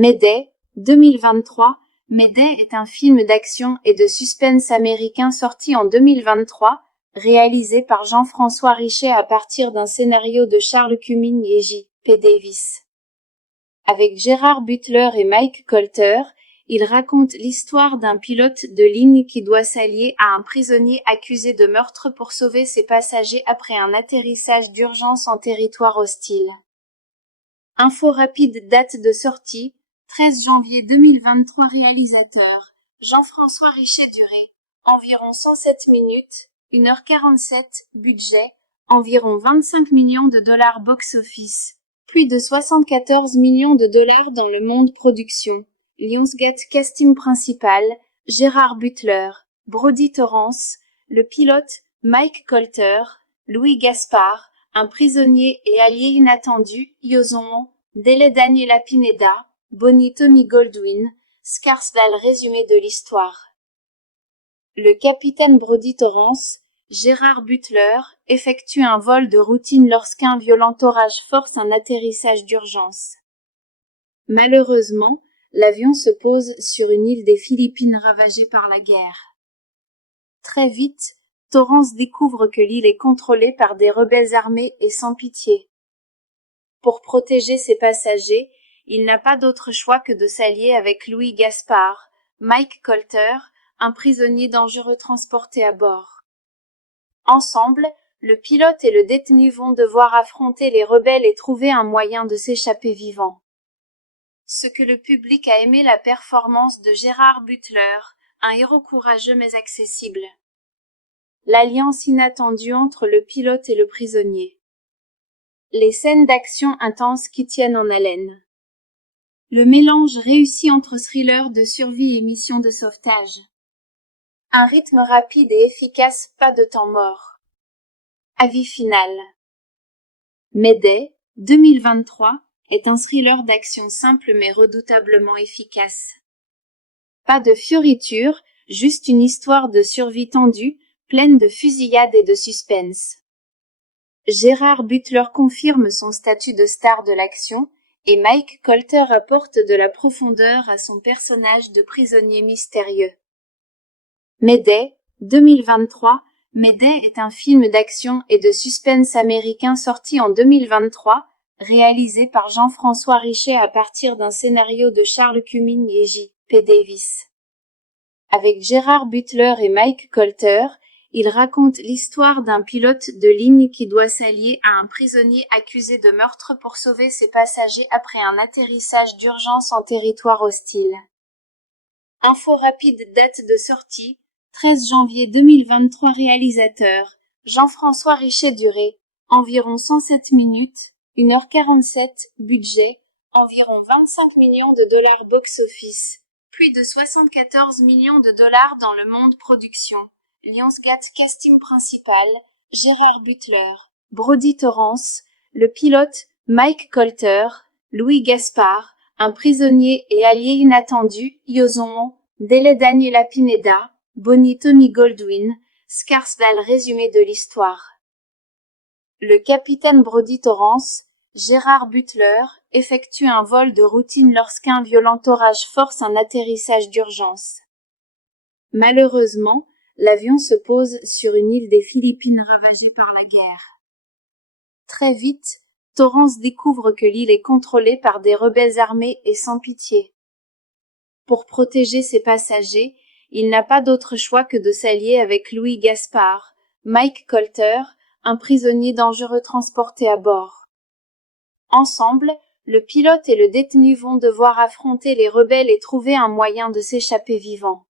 Mayday, 2023. Mayday est un film d'action et de suspense américain sorti en 2023, réalisé par Jean-François Richet à partir d'un scénario de Charles Cumming et J.P. Davis. Avec Gerard Butler et Mike Colter, il raconte l'histoire d'un pilote de ligne qui doit s'allier à un prisonnier accusé de meurtre pour sauver ses passagers après un atterrissage d'urgence en territoire hostile. Info rapide, date de sortie, 13 janvier 2023. Réalisateur, Jean-François Richet. Durée, environ 107 minutes, 1h47. Budget, environ 25 millions de dollars. Box-office, plus de 74 millions de dollars dans le monde. Production, Lionsgate. Casting principal, Gerard Butler, Brody Torrance, le pilote, Mike Colter, Louis Gaspard, un prisonnier et allié inattendu, Yozon, Dele Daniela Pineda, Bonnie Tommy Goldwyn, Scarsdale. Résumé de l'histoire. Le capitaine Brody Torrance, Gerard Butler, effectue un vol de routine lorsqu'un violent orage force un atterrissage d'urgence. Malheureusement, l'avion se pose sur une île des Philippines ravagée par la guerre. Très vite, Torrance découvre que l'île est contrôlée par des rebelles armés et sans pitié. Pour protéger ses passagers, il n'a pas d'autre choix que de s'allier avec Louis Gaspard, Mike Colter, un prisonnier dangereux transporté à bord. Ensemble, le pilote et le détenu vont devoir affronter les rebelles et trouver un moyen de s'échapper vivant. Ce que le public a aimé: la performance de Gerard Butler, un héros courageux mais accessible. L'alliance inattendue entre le pilote et le prisonnier. Les scènes d'action intenses qui tiennent en haleine. Le mélange réussi entre thriller de survie et mission de sauvetage. Un rythme rapide et efficace, pas de temps mort. Avis final. Mayday, 2023, est un thriller d'action simple mais redoutablement efficace. Pas de fioritures, juste une histoire de survie tendue, pleine de fusillades et de suspense. Gerard Butler confirme son statut de star de l'action, et Mike Colter apporte de la profondeur à son personnage de prisonnier mystérieux. Mayday, 2023. Mayday est un film d'action et de suspense américain sorti en 2023, réalisé par Jean-François Richet à partir d'un scénario de Charles Cumming et J.P. Davis. Avec Gerard Butler et Mike Colter, il raconte l'histoire d'un pilote de ligne qui doit s'allier à un prisonnier accusé de meurtre pour sauver ses passagers après un atterrissage d'urgence en territoire hostile. Info rapide, date de sortie, 13 janvier 2023. Réalisateur, Jean-François Richet. Durée, environ 107 minutes, 1h47. Budget, environ 25 millions de dollars. Box-office, plus de 74 millions de dollars dans le monde. Production, Lionsgate. Casting principal, Gerard Butler, Brody Torrance, le pilote, Mike Colter, Louis Gaspard, un prisonnier et allié inattendu, Yozon, Dele Daniela Pineda, Bonnie Tommy Goldwyn, Scarsdale. Résumé de l'histoire. Le capitaine Brody Torrance, Gerard Butler, effectue un vol de routine lorsqu'un violent orage force un atterrissage d'urgence. Malheureusement, l'avion se pose sur une île des Philippines ravagée par la guerre. Très vite, Torrance découvre que l'île est contrôlée par des rebelles armés et sans pitié. Pour protéger ses passagers, il n'a pas d'autre choix que de s'allier avec Louis Gaspard, Mike Colter, un prisonnier dangereux transporté à bord. Ensemble, le pilote et le détenu vont devoir affronter les rebelles et trouver un moyen de s'échapper vivant.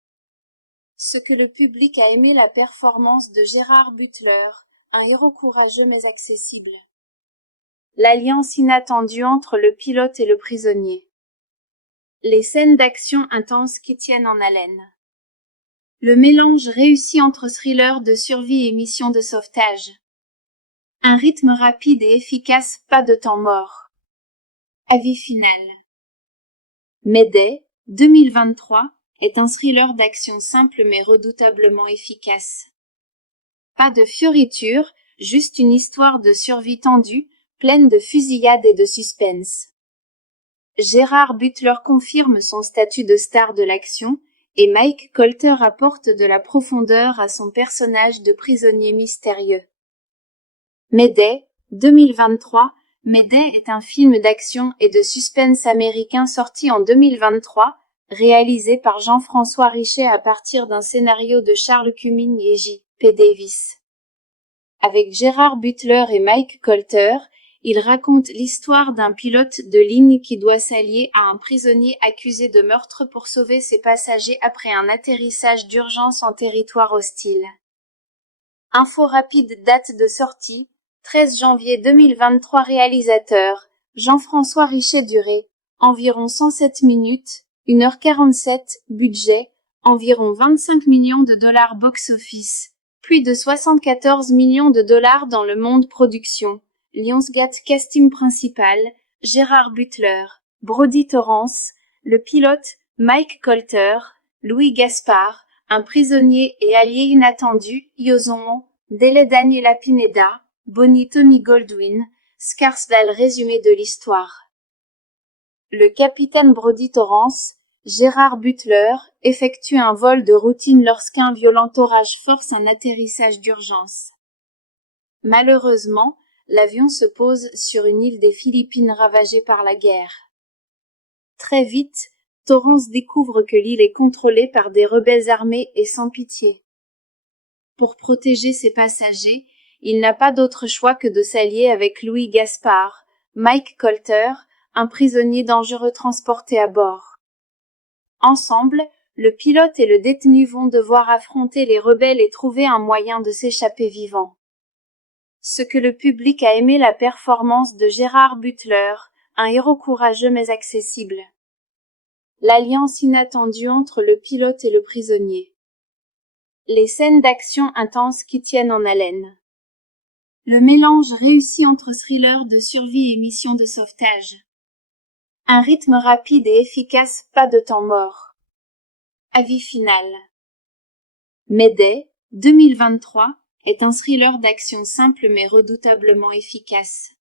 Ce que le public a aimé: la performance de Gerard Butler, un héros courageux mais accessible. L'alliance inattendue entre le pilote et le prisonnier. Les scènes d'action intenses qui tiennent en haleine. Le mélange réussi entre thriller de survie et mission de sauvetage. Un rythme rapide et efficace, pas de temps mort. Avis final. Mayday, 2023, est un thriller d'action simple mais redoutablement efficace. Pas de fioritures, juste une histoire de survie tendue, pleine de fusillades et de suspense. Gérard Butler confirme son statut de star de l'action, et Mike Colter apporte de la profondeur à son personnage de prisonnier mystérieux. Mayday, 2023. Mayday est un film d'action et de suspense américain sorti en 2023, réalisé par Jean-François Richet à partir d'un scénario de Charles Cumming et J.P. Davis. Avec Gérard Butler et Mike Colter, il raconte l'histoire d'un pilote de ligne qui doit s'allier à un prisonnier accusé de meurtre pour sauver ses passagers après un atterrissage d'urgence en territoire hostile. Info rapide, date de sortie, 13 janvier 2023. Réalisateur, Jean-François Richet. Durée, environ 107 minutes, 1h47, budget, environ 25 millions de dollars box-office, plus de 74 millions de dollars dans le monde. Production, Lionsgate. Casting principal, Gérard Butler, Brody Torrance, le pilote, Mike Colter, Louis Gaspard, un prisonnier et allié inattendu, Yozon, Dele Daniela Pineda, Bonnie Tony Goldwyn, Scarsdale. Résumé de l'histoire. Le capitaine Brody Torrance, Gérard Butler, effectue un vol de routine lorsqu'un violent orage force un atterrissage d'urgence. Malheureusement, l'avion se pose sur une île des Philippines ravagée par la guerre. Très vite, Torrance découvre que l'île est contrôlée par des rebelles armés et sans pitié. Pour protéger ses passagers, il n'a pas d'autre choix que de s'allier avec Louis Gaspard, Mike Colter, un prisonnier dangereux transporté à bord. Ensemble, le pilote et le détenu vont devoir affronter les rebelles et trouver un moyen de s'échapper vivant. Ce que le public a aimé: la performance de Gérard Butler, un héros courageux mais accessible. L'alliance inattendue entre le pilote et le prisonnier. Les scènes d'action intenses qui tiennent en haleine. Le mélange réussi entre thriller de survie et mission de sauvetage. Un rythme rapide et efficace, pas de temps mort. Avis final. Mayday, 2023, est un thriller d'action simple mais redoutablement efficace.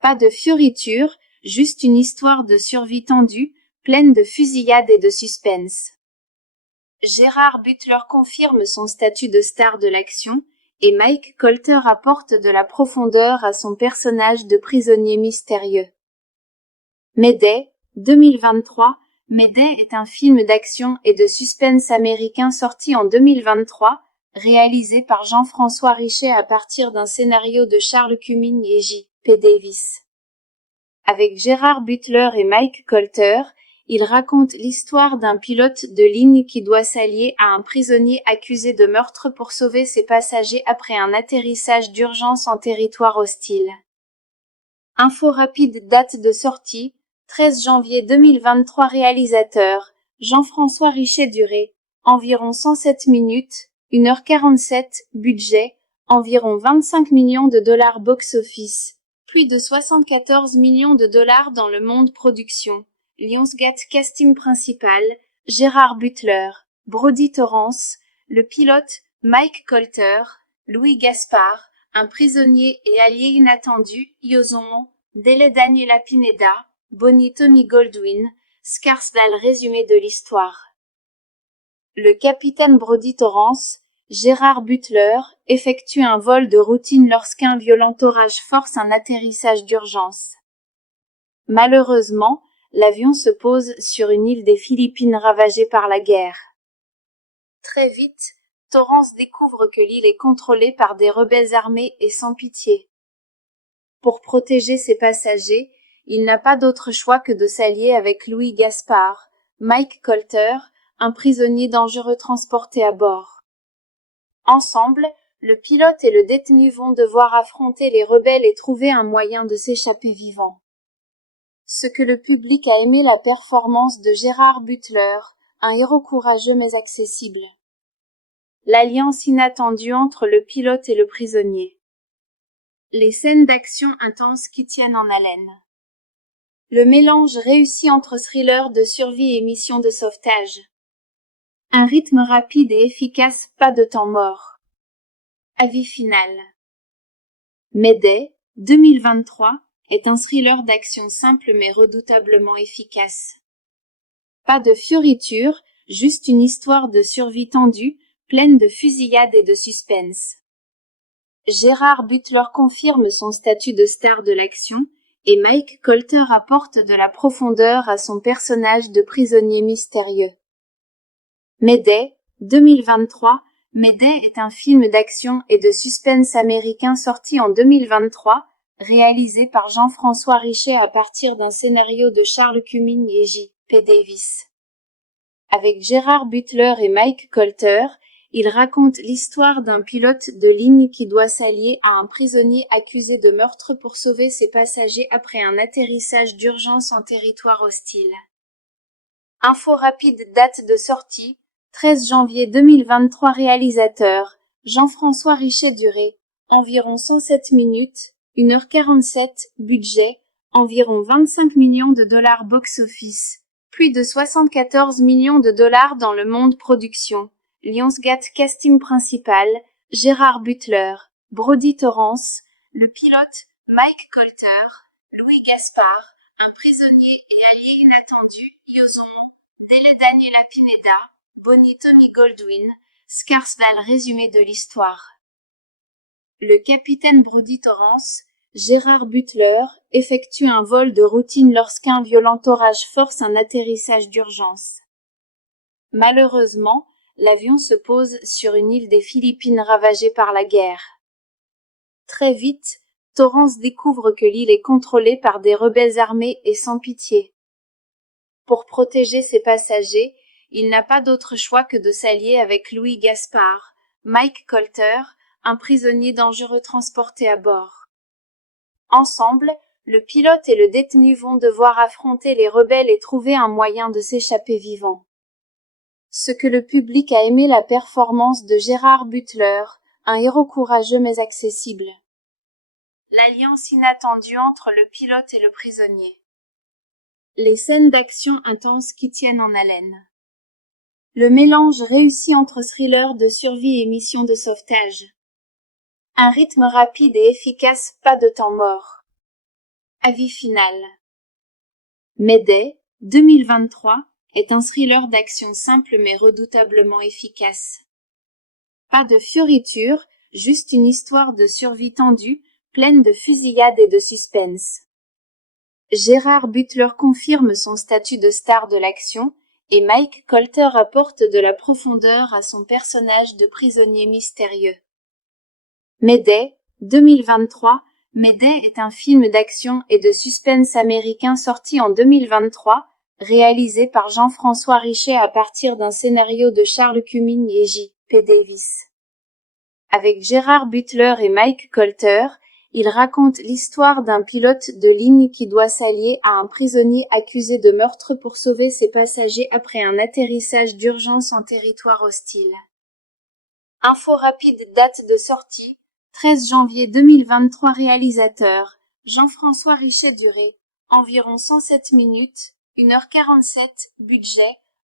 Pas de fioritures, juste une histoire de survie tendue, pleine de fusillades et de suspense. Gérard Butler confirme son statut de star de l'action, et Mike Colter apporte de la profondeur à son personnage de prisonnier mystérieux. Mayday, 2023. Mayday est un film d'action et de suspense américain sorti en 2023, réalisé par Jean-François Richet à partir d'un scénario de Charles Cumming et J.P. Davis. Avec Gérard Butler et Mike Colter, il raconte l'histoire d'un pilote de ligne qui doit s'allier à un prisonnier accusé de meurtre pour sauver ses passagers après un atterrissage d'urgence en territoire hostile. Info rapide, date de sortie, 13 janvier 2023. Réalisateur, Jean-François Richet. Durée, environ 107 minutes, 1h47, budget, environ 25 millions de dollars box-office, plus de 74 millions de dollars dans le monde. Production, Lionsgate. Casting principal, Gérard Butler, Brody Torrance, le pilote, Mike Colter, Louis Gaspard, un prisonnier et allié inattendu, Yozon, Dele Daniela Pineda, Bonnie Tony Goldwyn, Scarsdale. Résumé de l'histoire. Le capitaine Brody Torrance, Gérard Butler, effectue un vol de routine lorsqu'un violent orage force un atterrissage d'urgence. Malheureusement, l'avion se pose sur une île des Philippines ravagée par la guerre. Très vite, Torrance découvre que l'île est contrôlée par des rebelles armés et sans pitié. Pour protéger ses passagers, il n'a pas d'autre choix que de s'allier avec Louis Gaspard, Mike Colter, un prisonnier dangereux transporté à bord. Ensemble, le pilote et le détenu vont devoir affronter les rebelles et trouver un moyen de s'échapper vivant. Ce que le public a aimé: la performance de Gérard Butler, un héros courageux mais accessible. L'alliance inattendue entre le pilote et le prisonnier. Les scènes d'action intenses qui tiennent en haleine. Le mélange réussi entre thriller de survie et mission de sauvetage. Un rythme rapide et efficace, pas de temps mort. Avis final. Mayday, 2023, est un thriller d'action simple mais redoutablement efficace. Pas de fioritures, juste une histoire de survie tendue, pleine de fusillades et de suspense. Gérard Butler confirme son statut de star de l'action, et Mike Colter apporte de la profondeur à son personnage de prisonnier mystérieux. Mayday, 2023. Mayday est un film d'action et de suspense américain sorti en 2023, réalisé par Jean-François Richet à partir d'un scénario de Charles Cumming et J.P. Davis. Avec Gérard Butler et Mike Colter, il raconte l'histoire d'un pilote de ligne qui doit s'allier à un prisonnier accusé de meurtre pour sauver ses passagers après un atterrissage d'urgence en territoire hostile. Info rapide, date de sortie, 13 janvier 2023. Réalisateur, Jean-François Richet. Durée, environ 107 minutes, 1h47. Budget, environ 25 millions de dollars. Box-office, plus de 74 millions de dollars dans le monde. Production, Lionsgate. Casting principal, Gérard Butler, Brody Torrance, le pilote, Mike Colter, Louis Gaspard, un prisonnier et allié inattendu, Yozon, Dele Daniela Pineda, Bonnie Tony Goldwyn, Scarsdale. Résumé de l'histoire. Le capitaine Brody Torrance, Gérard Butler, effectue un vol de routine lorsqu'un violent orage force un atterrissage d'urgence. Malheureusement, l'avion se pose sur une île des Philippines ravagée par la guerre. Très vite, Torrance découvre que l'île est contrôlée par des rebelles armés et sans pitié. Pour protéger ses passagers, il n'a pas d'autre choix que de s'allier avec Louis Gaspard, Mike Colter, un prisonnier dangereux transporté à bord. Ensemble, le pilote et le détenu vont devoir affronter les rebelles et trouver un moyen de s'échapper vivant. Ce que le public a aimé: la performance de Gérard Butler, un héros courageux mais accessible. L'alliance inattendue entre le pilote et le prisonnier. Les scènes d'action intenses qui tiennent en haleine. Le mélange réussi entre thriller de survie et mission de sauvetage. Un rythme rapide et efficace, pas de temps mort. Avis final. Mayday, 2023, est un thriller d'action simple mais redoutablement efficace. Pas de fioritures, juste une histoire de survie tendue, pleine de fusillades et de suspense. Gérard Butler confirme son statut de star de l'action, et Mike Colter apporte de la profondeur à son personnage de prisonnier mystérieux. Mayday, 2023. Mayday est un film d'action et de suspense américain sorti en 2023, réalisé par Jean-François Richet à partir d'un scénario de Charles Cumming et J.P. Davis. Avec Gérard Butler et Mike Colter, il raconte l'histoire d'un pilote de ligne qui doit s'allier à un prisonnier accusé de meurtre pour sauver ses passagers après un atterrissage d'urgence en territoire hostile. Info rapide, date de sortie, 13 janvier 2023. Réalisateur, Jean-François Richet. Durée, environ 107 minutes, 1h47. Budget,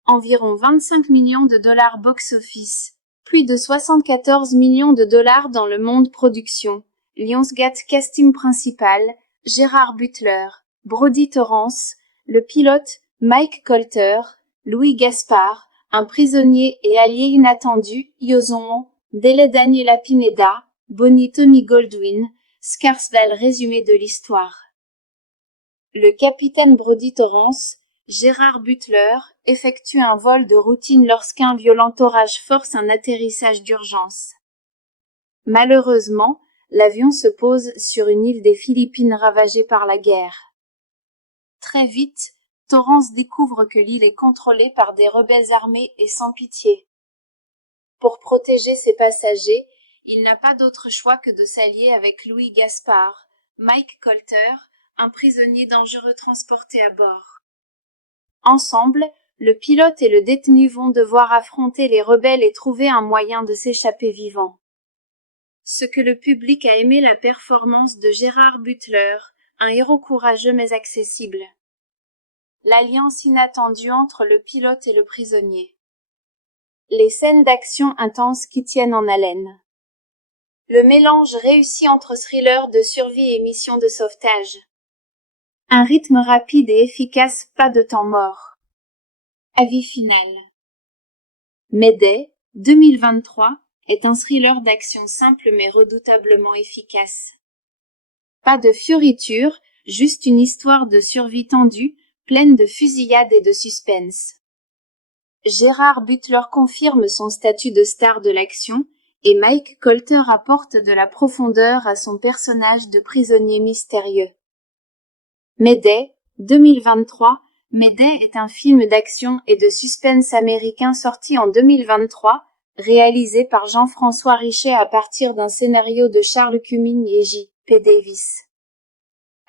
environ 25 millions de dollars. Box-office, plus de 74 millions de dollars dans le monde. Production, Lionsgate. Casting principal, Gérard Butler, Brody Torrance, le pilote, Mike Colter, Louis Gaspard, un prisonnier et allié inattendu, Yozon, Dele Daniela Pineda, Bonnie Tony Goldwyn, Scarsdale. Résumé de l'histoire. Le capitaine Brody Torrance, Gérard Butler, effectue un vol de routine lorsqu'un violent orage force un atterrissage d'urgence. Malheureusement, l'avion se pose sur une île des Philippines ravagée par la guerre. Très vite, Torrance découvre que l'île est contrôlée par des rebelles armés et sans pitié. Pour protéger ses passagers, il n'a pas d'autre choix que de s'allier avec Louis Gaspard, Mike Colter, un prisonnier dangereux transporté à bord. Ensemble, le pilote et le détenu vont devoir affronter les rebelles et trouver un moyen de s'échapper vivant. Ce que le public a aimé: la performance de Gérard Butler, un héros courageux mais accessible. L'alliance inattendue entre le pilote et le prisonnier. Les scènes d'action intenses qui tiennent en haleine. Le mélange réussi entre thriller de survie et mission de sauvetage. Un rythme rapide et efficace, pas de temps mort. Avis final. Mayday, 2023, est un thriller d'action simple mais redoutablement efficace. Pas de fioritures, juste une histoire de survie tendue, pleine de fusillades et de suspense. Gérard Butler confirme son statut de star de l'action, et Mike Colter apporte de la profondeur à son personnage de prisonnier mystérieux. Mayday, 2023. Mayday est un film d'action et de suspense américain sorti en 2023, réalisé par Jean-François Richet à partir d'un scénario de Charles Cumming et J.P. Davis.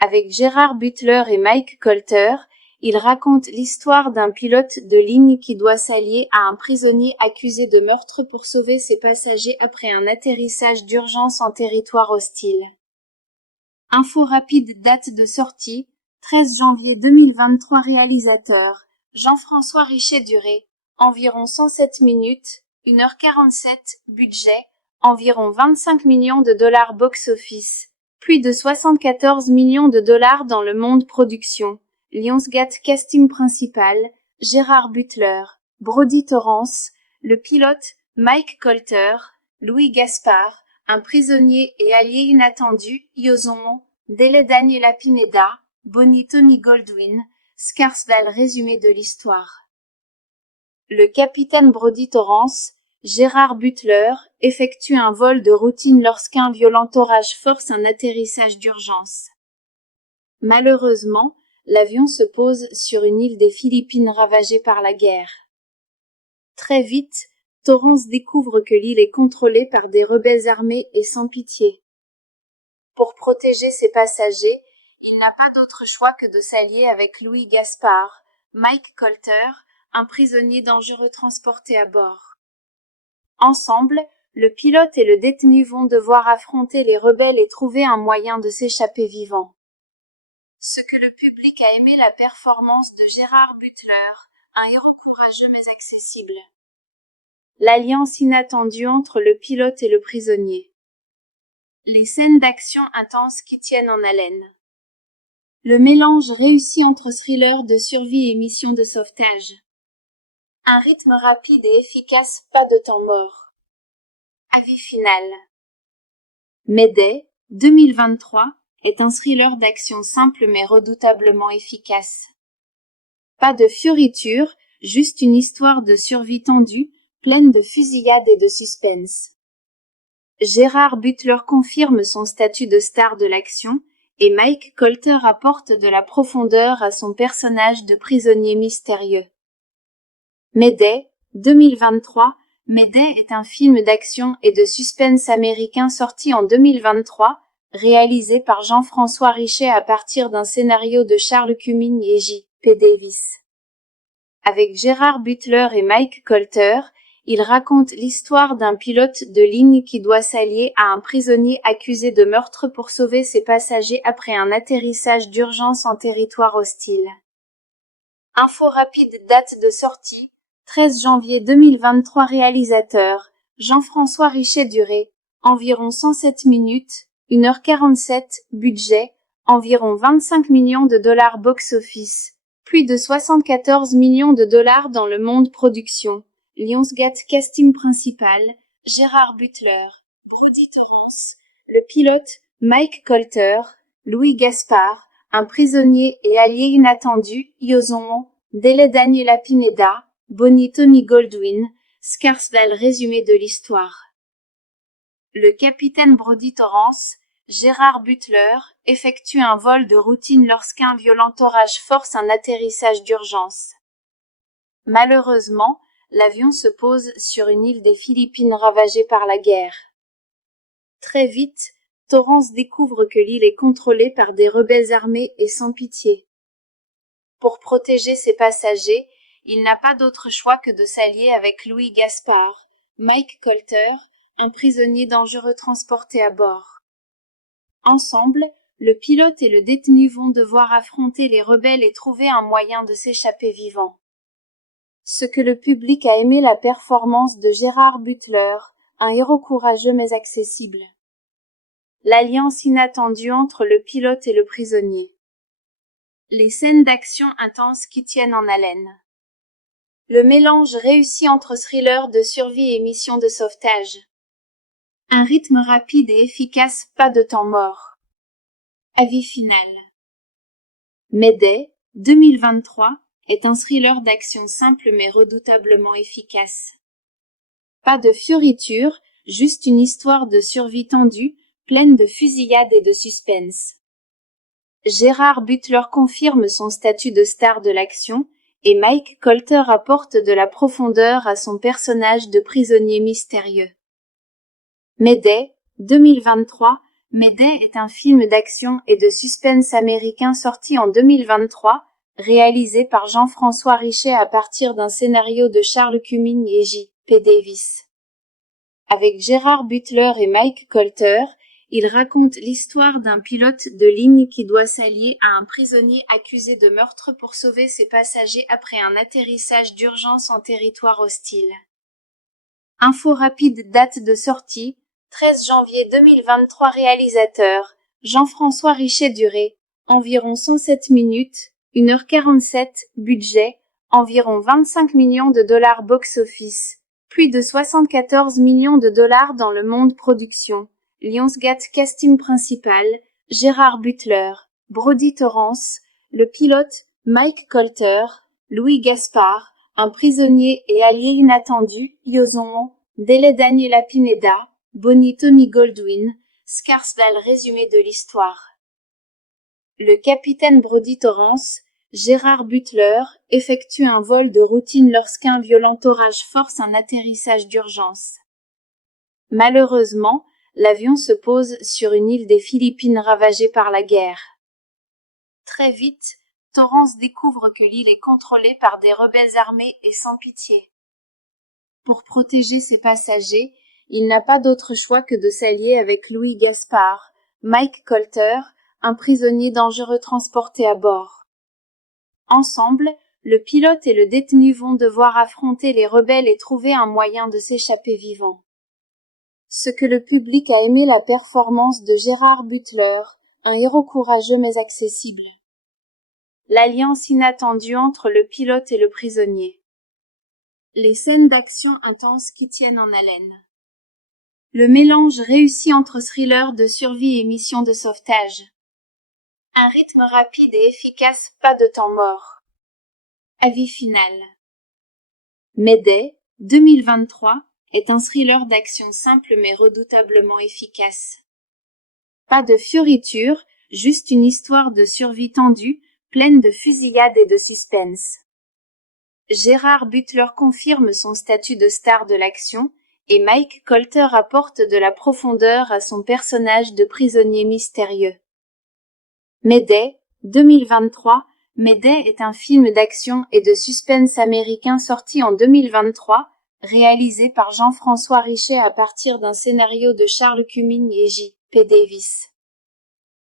Avec Gérard Butler et Mike Colter, il raconte l'histoire d'un pilote de ligne qui doit s'allier à un prisonnier accusé de meurtre pour sauver ses passagers après un atterrissage d'urgence en territoire hostile. Info rapide, date de sortie, 13 janvier 2023. Réalisateur, Jean-François Richet. Durée, environ 107 minutes, 1h47. Budget, environ 25 millions de dollars. Box-office, plus de 74 millions de dollars dans le monde. Production, Lionsgate. Casting principal, Gérard Butler, Brody Torrance, le pilote, Mike Colter, Louis Gaspard, un prisonnier et allié inattendu, Yoson, Dele Daniela Pineda, Bonnie Tony Goldwyn, Scarsdale. Résumé de l'histoire. Le capitaine Brody Torrance, Gérard Butler, effectue un vol de routine lorsqu'un violent orage force un atterrissage d'urgence. Malheureusement, l'avion se pose sur une île des Philippines ravagée par la guerre. Très vite, Torrance découvre que l'île est contrôlée par des rebelles armés et sans pitié. Pour protéger ses passagers, il n'a pas d'autre choix que de s'allier avec Louis Gaspard, Mike Colter, un prisonnier dangereux transporté à bord. Ensemble, le pilote et le détenu vont devoir affronter les rebelles et trouver un moyen de s'échapper vivant. Ce que le public a aimé, la performance de Gérard Butler, un héros courageux mais accessible. L'alliance inattendue entre le pilote et le prisonnier. Les scènes d'action intenses qui tiennent en haleine. Le mélange réussi entre thriller de survie et mission de sauvetage. Un rythme rapide et efficace, pas de temps mort. Avis final. Mayday, 2023, est un thriller d'action simple mais redoutablement efficace. Pas de fioritures, juste une histoire de survie tendue, pleine de fusillades et de suspense. Gérard Butler confirme son statut de star de l'action, et Mike Colter apporte de la profondeur à son personnage de prisonnier mystérieux. Mayday, 2023. Mayday est un film d'action et de suspense américain sorti en 2023, réalisé par Jean-François Richet à partir d'un scénario de Charles Cumming et J.P. Davis. Avec Gérard Butler et Mike Colter, il raconte l'histoire d'un pilote de ligne qui doit s'allier à un prisonnier accusé de meurtre pour sauver ses passagers après un atterrissage d'urgence en territoire hostile. Info rapide, date de sortie, 13 janvier 2023. Réalisateur, Jean-François Richet. Durée, environ 107 minutes, 1h47. Budget, environ 25 millions de dollars. Box-office, plus de 74 millions de dollars dans le monde. Production, Lionsgate. Casting principal, Gérard Butler, Brody Torrance, le pilote, Mike Colter, Louis Gaspard, un prisonnier et allié inattendu, Yoson, Dele Daniela Pineda, Bonnie Tony Goldwyn, Scarsdale. Résumé de l'histoire. Le capitaine Brody Torrance, Gérard Butler, effectue un vol de routine lorsqu'un violent orage force un atterrissage d'urgence. Malheureusement, l'avion se pose sur une île des Philippines ravagée par la guerre. Très vite, Torrance découvre que l'île est contrôlée par des rebelles armés et sans pitié. Pour protéger ses passagers, il n'a pas d'autre choix que de s'allier avec Louis Gaspard, Mike Colter, un prisonnier dangereux transporté à bord. Ensemble, le pilote et le détenu vont devoir affronter les rebelles et trouver un moyen de s'échapper vivant. Ce que le public a aimé, la performance de Gérard Butler, un héros courageux mais accessible. L'alliance inattendue entre le pilote et le prisonnier. Les scènes d'action intenses qui tiennent en haleine. Le mélange réussi entre thriller de survie et mission de sauvetage. Un rythme rapide et efficace, pas de temps mort. Avis final. Mayday, 2023, est un thriller d'action simple mais redoutablement efficace. Pas de fioritures, juste une histoire de survie tendue, pleine de fusillades et de suspense. Gérard Butler confirme son statut de star de l'action, et Mike Colter apporte de la profondeur à son personnage de prisonnier mystérieux. Mayday, 2023. Mayday est un film d'action et de suspense américain sorti en 2023, réalisé par Jean-François Richet à partir d'un scénario de Charles Cumming et J.P. Davis. Avec Gérard Butler et Mike Colter, il raconte l'histoire d'un pilote de ligne qui doit s'allier à un prisonnier accusé de meurtre pour sauver ses passagers après un atterrissage d'urgence en territoire hostile. Info rapide, date de sortie, 13 janvier 2023. Réalisateur, Jean-François Richet. Durée, environ 107 minutes, 1h47. Budget, environ 25 millions de dollars. Box-office, plus de 74 millions de dollars dans le monde. Production, Lionsgate. Casting principal, Gérard Butler, Brody Torrance, le pilote, Mike Colter, Louis Gaspard, un prisonnier et allié inattendu, Yoson, Dele Daniela Pineda, Bonnie Tommy Goldwyn, Scarsdale. Résumé de l'histoire. Le capitaine Brody Torrance, Gérard Butler, effectue un vol de routine lorsqu'un violent orage force un atterrissage d'urgence. Malheureusement, l'avion se pose sur une île des Philippines ravagée par la guerre. Très vite, Torrance découvre que l'île est contrôlée par des rebelles armés et sans pitié. Pour protéger ses passagers, il n'a pas d'autre choix que de s'allier avec Louis Gaspard, Mike Colter, un prisonnier dangereux transporté à bord. Ensemble, le pilote et le détenu vont devoir affronter les rebelles et trouver un moyen de s'échapper vivant. Ce que le public a aimé, la performance de Gérard Butler, un héros courageux mais accessible. L'alliance inattendue entre le pilote et le prisonnier. Les scènes d'action intenses qui tiennent en haleine. Le mélange réussi entre thriller de survie et mission de sauvetage. Un rythme rapide et efficace, pas de temps mort. Avis final. Mayday, 2023, est un thriller d'action simple mais redoutablement efficace. Pas de fioritures, juste une histoire de survie tendue, pleine de fusillades et de suspense. Gérard Butler confirme son statut de star de l'action, et Mike Colter apporte de la profondeur à son personnage de prisonnier mystérieux. Mayday, 2023. Mayday est un film d'action et de suspense américain sorti en 2023, réalisé par Jean-François Richet à partir d'un scénario de Charles Cumming et J.P. Davis.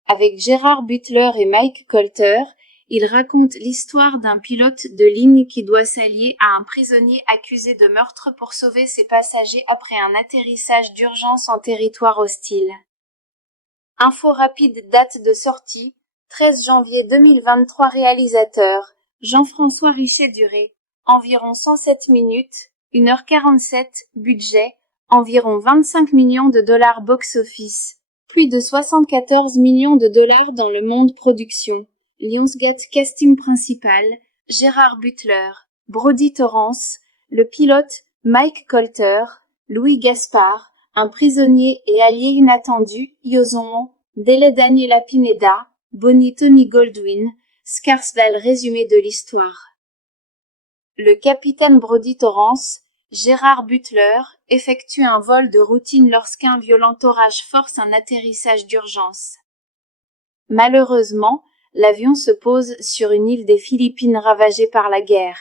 Avec Gérard Butler et Mike Colter, il raconte l'histoire d'un pilote de ligne qui doit s'allier à un prisonnier accusé de meurtre pour sauver ses passagers après un atterrissage d'urgence en territoire hostile. Info rapide, date de sortie, 13 janvier 2023. Réalisateur, Jean-François Richet. Durée, environ 107 minutes, 1h47. Budget, environ 25 millions de dollars. Box-office, plus de 74 millions de dollars dans le monde. Production, Lionsgate. Casting principal, Gérard Butler, Brody Torrance, le pilote, Mike Colter, Louis Gaspard, un prisonnier et allié inattendu, Yoson, Dele Daniela Pineda, Bonnie Tommy Goldwyn, Scarsdale. Résumé de l'histoire. Le capitaine Brody Torrance, Gérard Butler, effectue un vol de routine lorsqu'un violent orage force un atterrissage d'urgence. Malheureusement, l'avion se pose sur une île des Philippines ravagée par la guerre.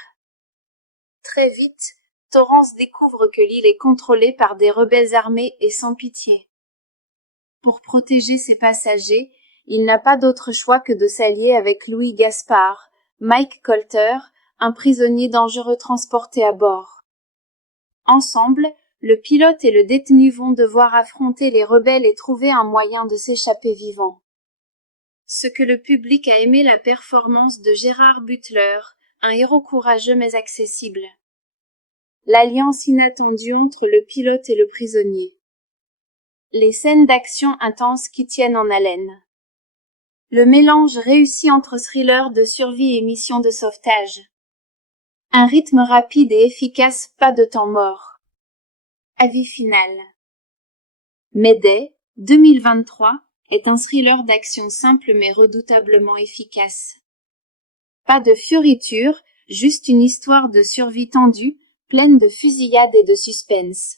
Très vite, Torrance découvre que l'île est contrôlée par des rebelles armés et sans pitié. Pour protéger ses passagers, il n'a pas d'autre choix que de s'allier avec Louis Gaspard, Mike Colter, un prisonnier dangereux transporté à bord. Ensemble, le pilote et le détenu vont devoir affronter les rebelles et trouver un moyen de s'échapper vivant. Ce que le public a aimé la performance de Gérard Butler, un héros courageux mais accessible. L'alliance inattendue entre le pilote et le prisonnier. Les scènes d'action intenses qui tiennent en haleine. Le mélange réussi entre thriller de survie et mission de sauvetage. Un rythme rapide et efficace, pas de temps mort. Avis final. Mayday, 2023, est un thriller d'action simple mais redoutablement efficace. Pas de fioritures, juste une histoire de survie tendue, pleine de fusillades et de suspense.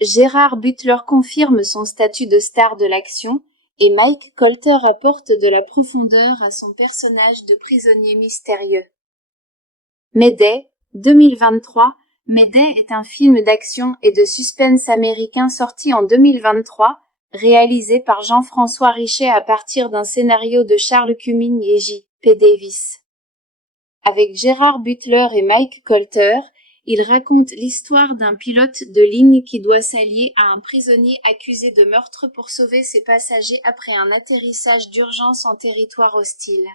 Gérard Butler confirme son statut de star de l'action, et Mike Colter apporte de la profondeur à son personnage de prisonnier mystérieux. Mayday, 2023. Mayday est un film d'action et de suspense américain sorti en 2023, réalisé par Jean-François Richet à partir d'un scénario de Charles Cumming et J.P. Davis. Avec Gérard Butler et Mike Colter, il raconte l'histoire d'un pilote de ligne qui doit s'allier à un prisonnier accusé de meurtre pour sauver ses passagers après un atterrissage d'urgence en territoire hostile.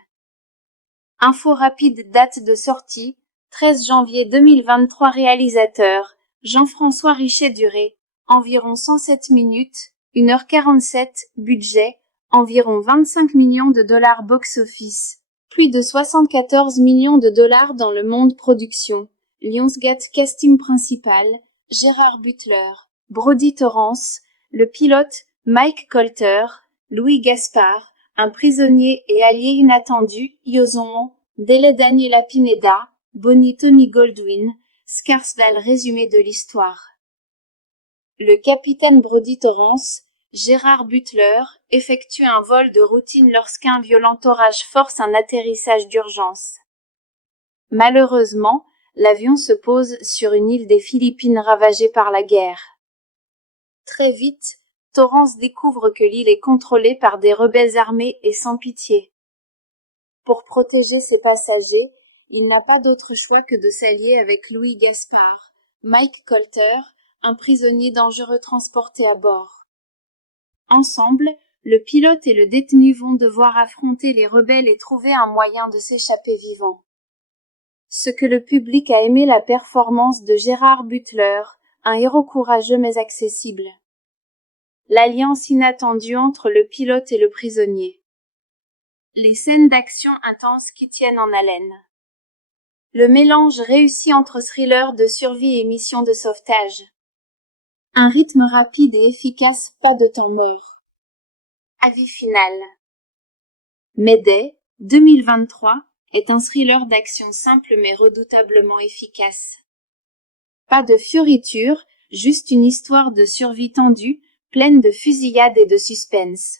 Info rapide, date de sortie, 13 janvier 2023. Réalisateur, Jean-François Richet. Durée, environ 107 minutes, 1h47. Budget, environ 25 millions de dollars. Box-office, plus de 74 millions de dollars dans le monde. Production, Lionsgate. Casting principal, Gérard Butler, Brody Torrance, le pilote, Mike Colter, Louis Gaspard, un prisonnier et allié inattendu, Yozon, Dele Daniela Pineda, Bonnie Tommy Goldwyn, Scarsdale. Résumé de l'histoire. Le capitaine Brody Torrance, Gérard Butler, effectue un vol de routine lorsqu'un violent orage force un atterrissage d'urgence. Malheureusement, l'avion se pose sur une île des Philippines ravagée par la guerre. Très vite, Torrance découvre que l'île est contrôlée par des rebelles armés et sans pitié. Pour protéger ses passagers, il n'a pas d'autre choix que de s'allier avec Louis Gaspard, Mike Colter, un prisonnier dangereux transporté à bord. Ensemble, le pilote et le détenu vont devoir affronter les rebelles et trouver un moyen de s'échapper vivant. Ce que le public a aimé la performance de Gérard Butler, un héros courageux mais accessible. L'alliance inattendue entre le pilote et le prisonnier. Les scènes d'action intenses qui tiennent en haleine. Le mélange réussi entre thriller de survie et mission de sauvetage. Un rythme rapide et efficace, pas de temps mort. Avis final. Mayday, 2023, est un thriller d'action simple mais redoutablement efficace. Pas de fioritures, juste une histoire de survie tendue, pleine de fusillades et de suspense.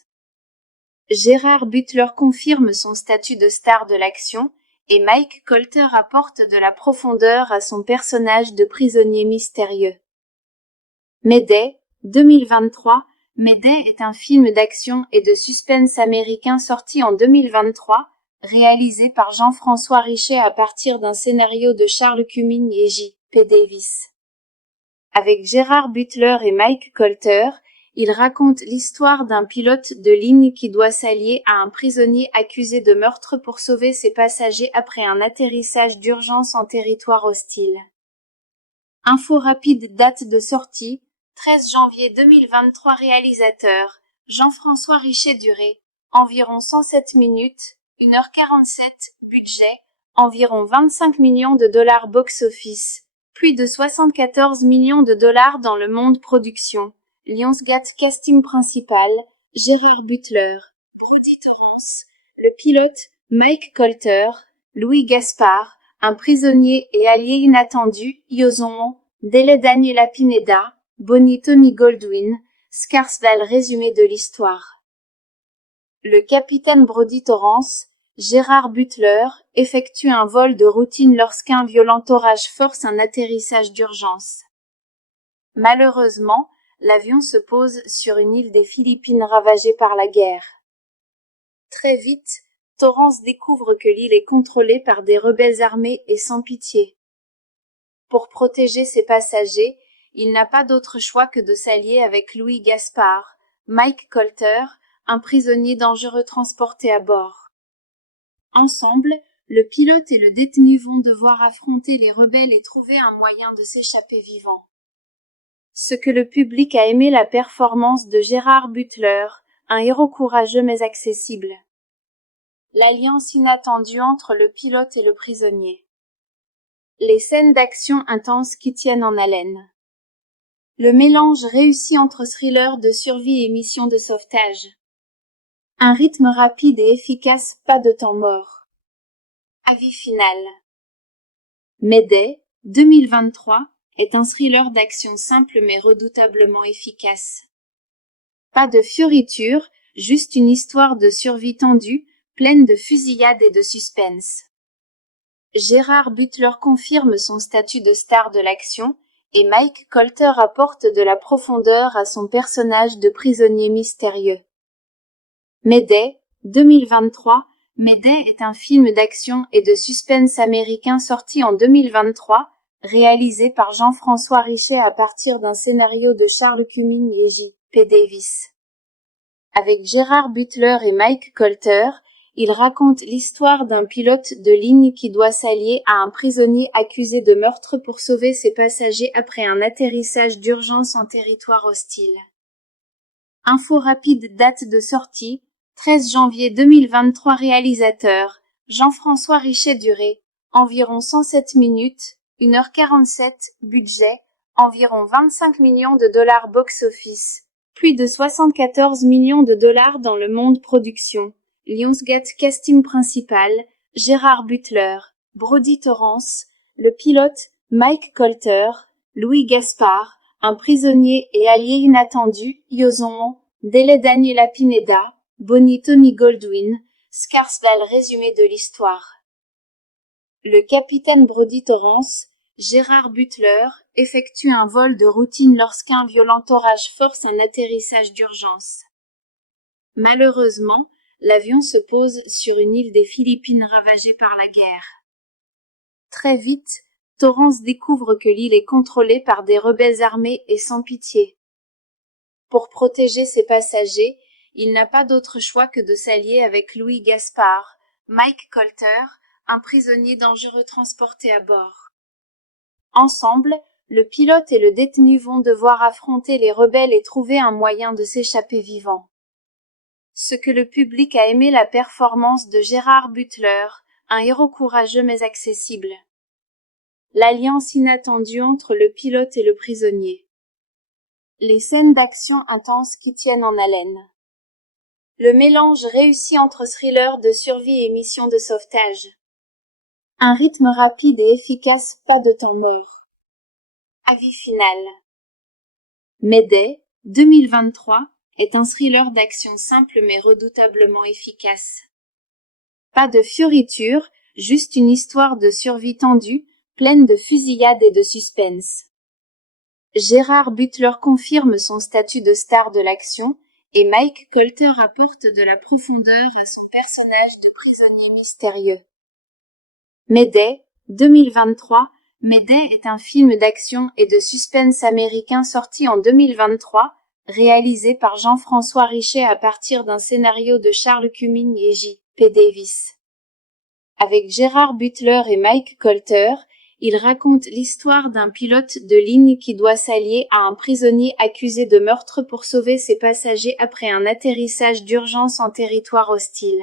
Gérard Butler confirme son statut de star de l'action, et Mike Colter apporte de la profondeur à son personnage de prisonnier mystérieux. Mayday, 2023. Mayday est un film d'action et de suspense américain sorti en 2023, réalisé par Jean-François Richet à partir d'un scénario de Charles Cumming et J.P. Davis. Avec Gérard Butler et Mike Colter, il raconte l'histoire d'un pilote de ligne qui doit s'allier à un prisonnier accusé de meurtre pour sauver ses passagers après un atterrissage d'urgence en territoire hostile. Info rapide, date de sortie, 13 janvier 2023. Réalisateur, Jean-François Richet. Durée, environ 107 minutes, 1h47. Budget, environ 25 millions de dollars. Box-office, plus de 74 millions de dollars dans le monde. Production, Lionsgate. Casting principal, Gérard Butler, Brody Torrance, le pilote, Mike Colter, Louis Gaspard, un prisonnier et allié inattendu, Yozon, Dele Daniela Pineda, Bonnie Tommy Goldwyn, Scarsdale. Résumé de l'histoire. Le capitaine Brody Torrance, Gérard Butler, effectue un vol de routine lorsqu'un violent orage force un atterrissage d'urgence. Malheureusement, l'avion se pose sur une île des Philippines ravagée par la guerre. Très vite, Torrance découvre que l'île est contrôlée par des rebelles armés et sans pitié. Pour protéger ses passagers, il n'a pas d'autre choix que de s'allier avec Louis Gaspard, Mike Colter, un prisonnier dangereux transporté à bord. Ensemble, le pilote et le détenu vont devoir affronter les rebelles et trouver un moyen de s'échapper vivant. Ce que le public a aimé la performance de Gérard Butler, un héros courageux mais accessible. L'alliance inattendue entre le pilote et le prisonnier. Les scènes d'action intenses qui tiennent en haleine. Le mélange réussi entre thriller de survie et mission de sauvetage. Un rythme rapide et efficace, pas de temps mort. Avis final. Mayday, 2023, est un thriller d'action simple mais redoutablement efficace. Pas de fioritures, juste une histoire de survie tendue, pleine de fusillades et de suspense. Gérard Butler confirme son statut de star de l'action, et Mike Colter apporte de la profondeur à son personnage de prisonnier mystérieux. Mayday, 2023, Mayday est un film d'action et de suspense américain sorti en 2023, réalisé par Jean-François Richet à partir d'un scénario de Charles Cumming et J.P. Davis. Avec Gérard Butler et Mike Colter, il raconte l'histoire d'un pilote de ligne qui doit s'allier à un prisonnier accusé de meurtre pour sauver ses passagers après un atterrissage d'urgence en territoire hostile. Info rapide, date de sortie, 13 janvier 2023. Réalisateur, Jean-François Richet. Durée, environ 107 minutes, 1h47, budget, environ 25 millions de dollars box-office, plus de 74 millions de dollars dans le monde. Production, Lionsgate. Casting principal, Gérard Butler, Brody Torrance, le pilote, Mike Colter, Louis Gaspard, un prisonnier et allié inattendu, Yoson, Dele Daniela Pineda, Bonnie Tommy Goldwyn, Scarsdale. Résumé de l'histoire. Le capitaine Brody Torrance, Gérard Butler, effectue un vol de routine lorsqu'un violent orage force un atterrissage d'urgence. Malheureusement, l'avion se pose sur une île des Philippines ravagée par la guerre. Très vite, Torrance découvre que l'île est contrôlée par des rebelles armés et sans pitié. Pour protéger ses passagers, il n'a pas d'autre choix que de s'allier avec Louis Gaspard, Mike Colter, un prisonnier dangereux transporté à bord. Ensemble, le pilote et le détenu vont devoir affronter les rebelles et trouver un moyen de s'échapper vivant. Ce que le public a aimé la performance de Gérard Butler, un héros courageux mais accessible. L'alliance inattendue entre le pilote et le prisonnier. Les scènes d'action intenses qui tiennent en haleine. Le mélange réussi entre thriller de survie et mission de sauvetage. Un rythme rapide et efficace, pas de temps mort. Avis final. Mayday, 2023, est un thriller d'action simple mais redoutablement efficace. Pas de fioritures, juste une histoire de survie tendue, pleine de fusillades et de suspense. Gérard Butler confirme son statut de star de l'action, et Mike Colter apporte de la profondeur à son personnage de prisonnier mystérieux. Mayday, 2023, Mayday est un film d'action et de suspense américain sorti en 2023, réalisé par Jean-François Richet à partir d'un scénario de Charles Cumming et J.P. Davis. Avec Gérard Butler et Mike Colter, il raconte l'histoire d'un pilote de ligne qui doit s'allier à un prisonnier accusé de meurtre pour sauver ses passagers après un atterrissage d'urgence en territoire hostile.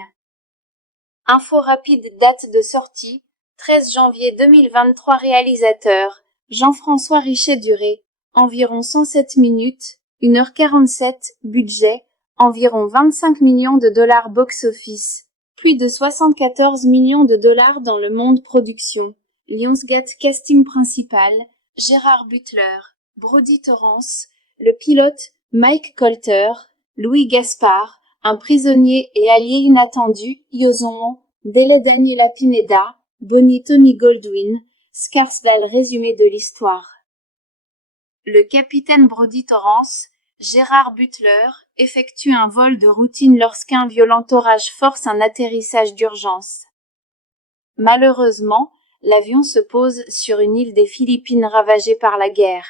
Info rapide, date de sortie, 13 janvier 2023. Réalisateur, Jean-François Richet. Durée, environ 107 minutes, 1h47, budget, environ 25 millions de dollars box-office, plus de 74 millions de dollars dans le monde. Production, Lionsgate. Casting principal, Gérard Butler, Brody Torrance, le pilote, Mike Colter, Louis Gaspard, un prisonnier et allié inattendu, Yoson, Dele Daniela Pineda, Bonnie Tommy Goldwyn, Scarsdale. Résumé de l'histoire. Le capitaine Brody Torrance, Gérard Butler, effectue un vol de routine lorsqu'un violent orage force un atterrissage d'urgence. Malheureusement, l'avion se pose sur une île des Philippines ravagée par la guerre.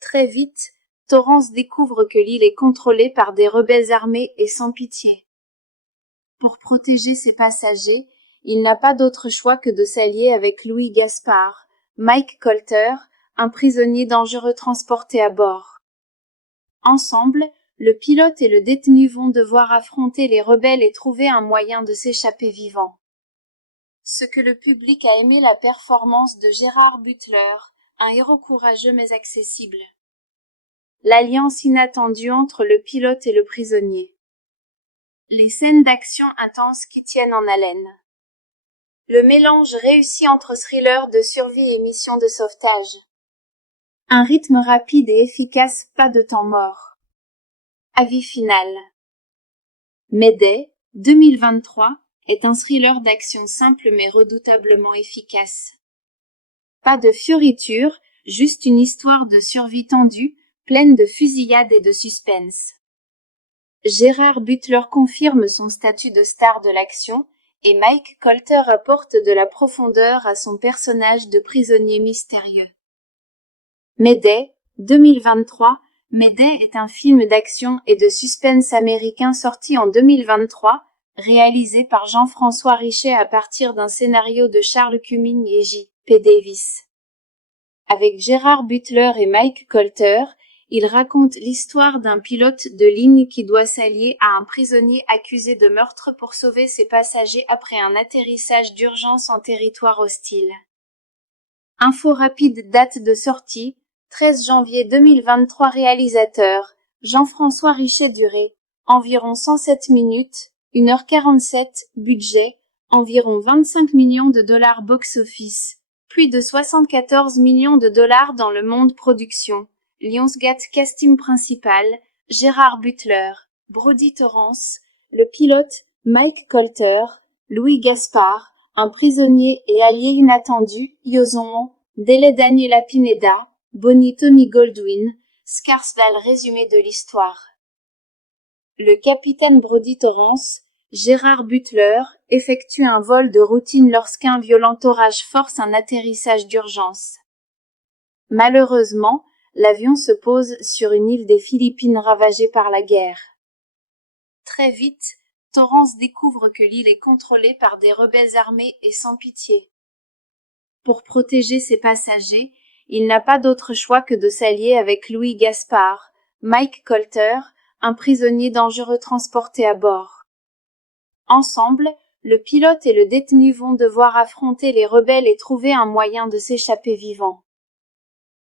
Très vite, Torrance découvre que l'île est contrôlée par des rebelles armés et sans pitié. Pour protéger ses passagers, il n'a pas d'autre choix que de s'allier avec Louis Gaspard, Mike Colter, un prisonnier dangereux transporté à bord. Ensemble, le pilote et le détenu vont devoir affronter les rebelles et trouver un moyen de s'échapper vivant. Ce que le public a aimé la performance de Gérard Butler, un héros courageux mais accessible. L'alliance inattendue entre le pilote et le prisonnier. Les scènes d'action intenses qui tiennent en haleine. Le mélange réussi entre thriller de survie et mission de sauvetage. Un rythme rapide et efficace, pas de temps mort. Avis final. Mayday, 2023, est un thriller d'action simple mais redoutablement efficace. Pas de fioritures, juste une histoire de survie tendue, pleine de fusillades et de suspense. Gérard Butler confirme son statut de star de l'action, et Mike Colter apporte de la profondeur à son personnage de prisonnier mystérieux. Mayday, 2023, Mayday est un film d'action et de suspense américain sorti en 2023, réalisé par Jean-François Richet à partir d'un scénario de Charles Cumming et J.P. Davis. Avec Gérard Butler et Mike Colter, il raconte l'histoire d'un pilote de ligne qui doit s'allier à un prisonnier accusé de meurtre pour sauver ses passagers après un atterrissage d'urgence en territoire hostile. Info rapide, date de sortie, 13 janvier 2023. Réalisateur, Jean-François Richet. Durée, environ 107 minutes, 1h47, budget, environ 25 millions de dollars box-office, plus de 74 millions de dollars dans le monde. Production, Lionsgate. Casting principal, Gérard Butler, Brody Torrance, le pilote, Mike Colter, Louis Gaspard, un prisonnier et allié inattendu, Yozon, Dele Daniela Pineda, Bonnie Tommy Goldwyn, Scarsval. Résumé de l'histoire. Le capitaine Brody Torrance, Gérard Butler, effectue un vol de routine lorsqu'un violent orage force un atterrissage d'urgence. Malheureusement, l'avion se pose sur une île des Philippines ravagée par la guerre. Très vite, Torrance découvre que l'île est contrôlée par des rebelles armés et sans pitié. Pour protéger ses passagers, il n'a pas d'autre choix que de s'allier avec Louis Gaspard, Mike Colter, un prisonnier dangereux transporté à bord. Ensemble, le pilote et le détenu vont devoir affronter les rebelles et trouver un moyen de s'échapper vivant.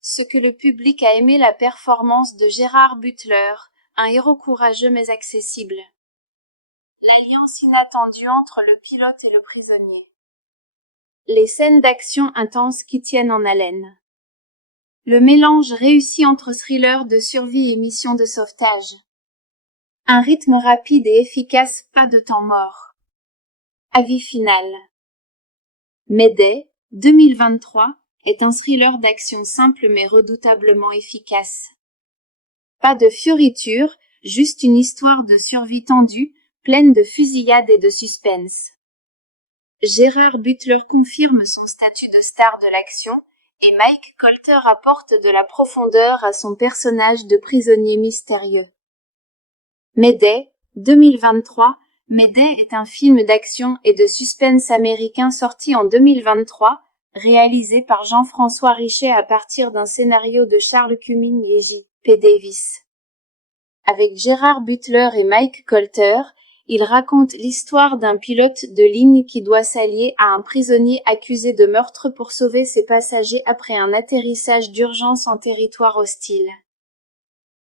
Ce que le public a aimé la performance de Gérard Butler, un héros courageux mais accessible. L'alliance inattendue entre le pilote et le prisonnier. Les scènes d'action intenses qui tiennent en haleine. Le mélange réussi entre thriller de survie et mission de sauvetage. Un rythme rapide et efficace, pas de temps mort. Avis final. Mayday, 2023, est un thriller d'action simple mais redoutablement efficace. Pas de fioritures, juste une histoire de survie tendue, pleine de fusillades et de suspense. Gérard Butler confirme son statut de star de l'action, et Mike Colter apporte de la profondeur à son personnage de prisonnier mystérieux. Mayday, 2023, Mayday est un film d'action et de suspense américain sorti en 2023, réalisé par Jean-François Richet à partir d'un scénario de Charles Cumming et J.P. Davis. Avec Gérard Butler et Mike Colter, il raconte l'histoire d'un pilote de ligne qui doit s'allier à un prisonnier accusé de meurtre pour sauver ses passagers après un atterrissage d'urgence en territoire hostile.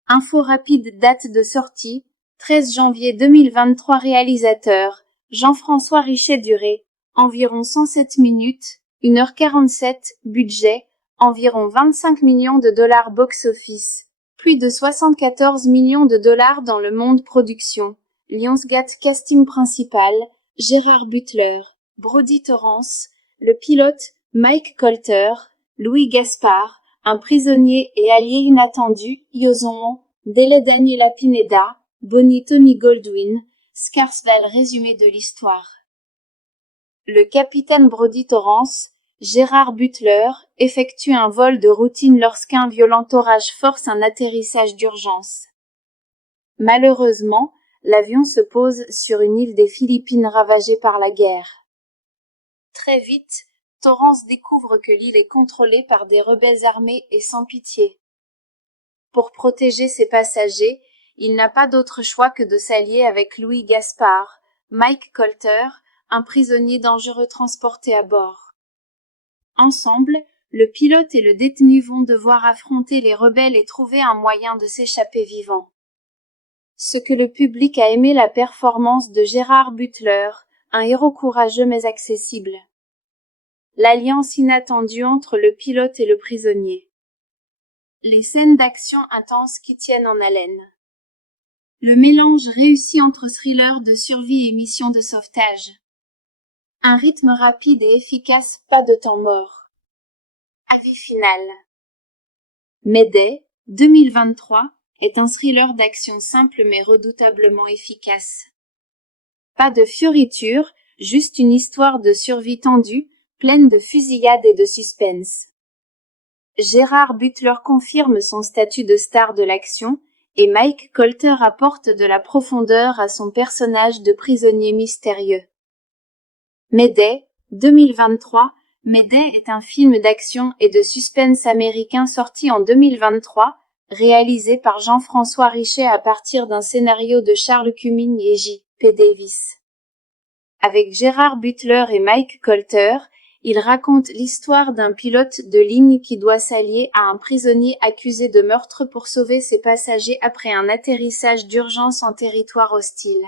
Info rapide, date de sortie, 13 janvier 2023. Réalisateur, Jean-François Richet. Durée, environ 107 minutes, 1h47, budget, environ 25 millions de dollars box-office, plus de 74 millions de dollars dans le monde. Production, Lionsgate. Casting principal, Gérard Butler, Brody Torrance, le pilote, Mike Colter, Louis Gaspard, un prisonnier et allié inattendu, Yozon, Dele Daniela Pineda, Bonnie Tommy Goldwyn, Scarsval. Résumé de l'histoire. Le capitaine Brody Torrance, Gérard Butler effectue un vol de routine lorsqu'un violent orage force un atterrissage d'urgence. Malheureusement, l'avion se pose sur une île des Philippines ravagée par la guerre. Très vite, Torrance découvre que l'île est contrôlée par des rebelles armés et sans pitié. Pour protéger ses passagers, il n'a pas d'autre choix que de s'allier avec Louis Gaspard, Mike Colter, un prisonnier dangereux transporté à bord. Ensemble, le pilote et le détenu vont devoir affronter les rebelles et trouver un moyen de s'échapper vivant. Ce que le public a aimé la performance de Gérard Butler, un héros courageux mais accessible. L'alliance inattendue entre le pilote et le prisonnier. Les scènes d'action intenses qui tiennent en haleine. Le mélange réussi entre thriller de survie et mission de sauvetage. Un rythme rapide et efficace, pas de temps mort. Avis final. Mayday, 2023, est un thriller d'action simple mais redoutablement efficace. Pas de fioritures, juste une histoire de survie tendue, pleine de fusillades et de suspense. Gérard Butler confirme son statut de star de l'action, et Mike Colter apporte de la profondeur à son personnage de prisonnier mystérieux. Mayday, 2023, Mayday est un film d'action et de suspense américain sorti en 2023, réalisé par Jean-François Richet à partir d'un scénario de Charles Cumming et J.P. Davis. Avec Gérard Butler et Mike Colter, il raconte l'histoire d'un pilote de ligne qui doit s'allier à un prisonnier accusé de meurtre pour sauver ses passagers après un atterrissage d'urgence en territoire hostile.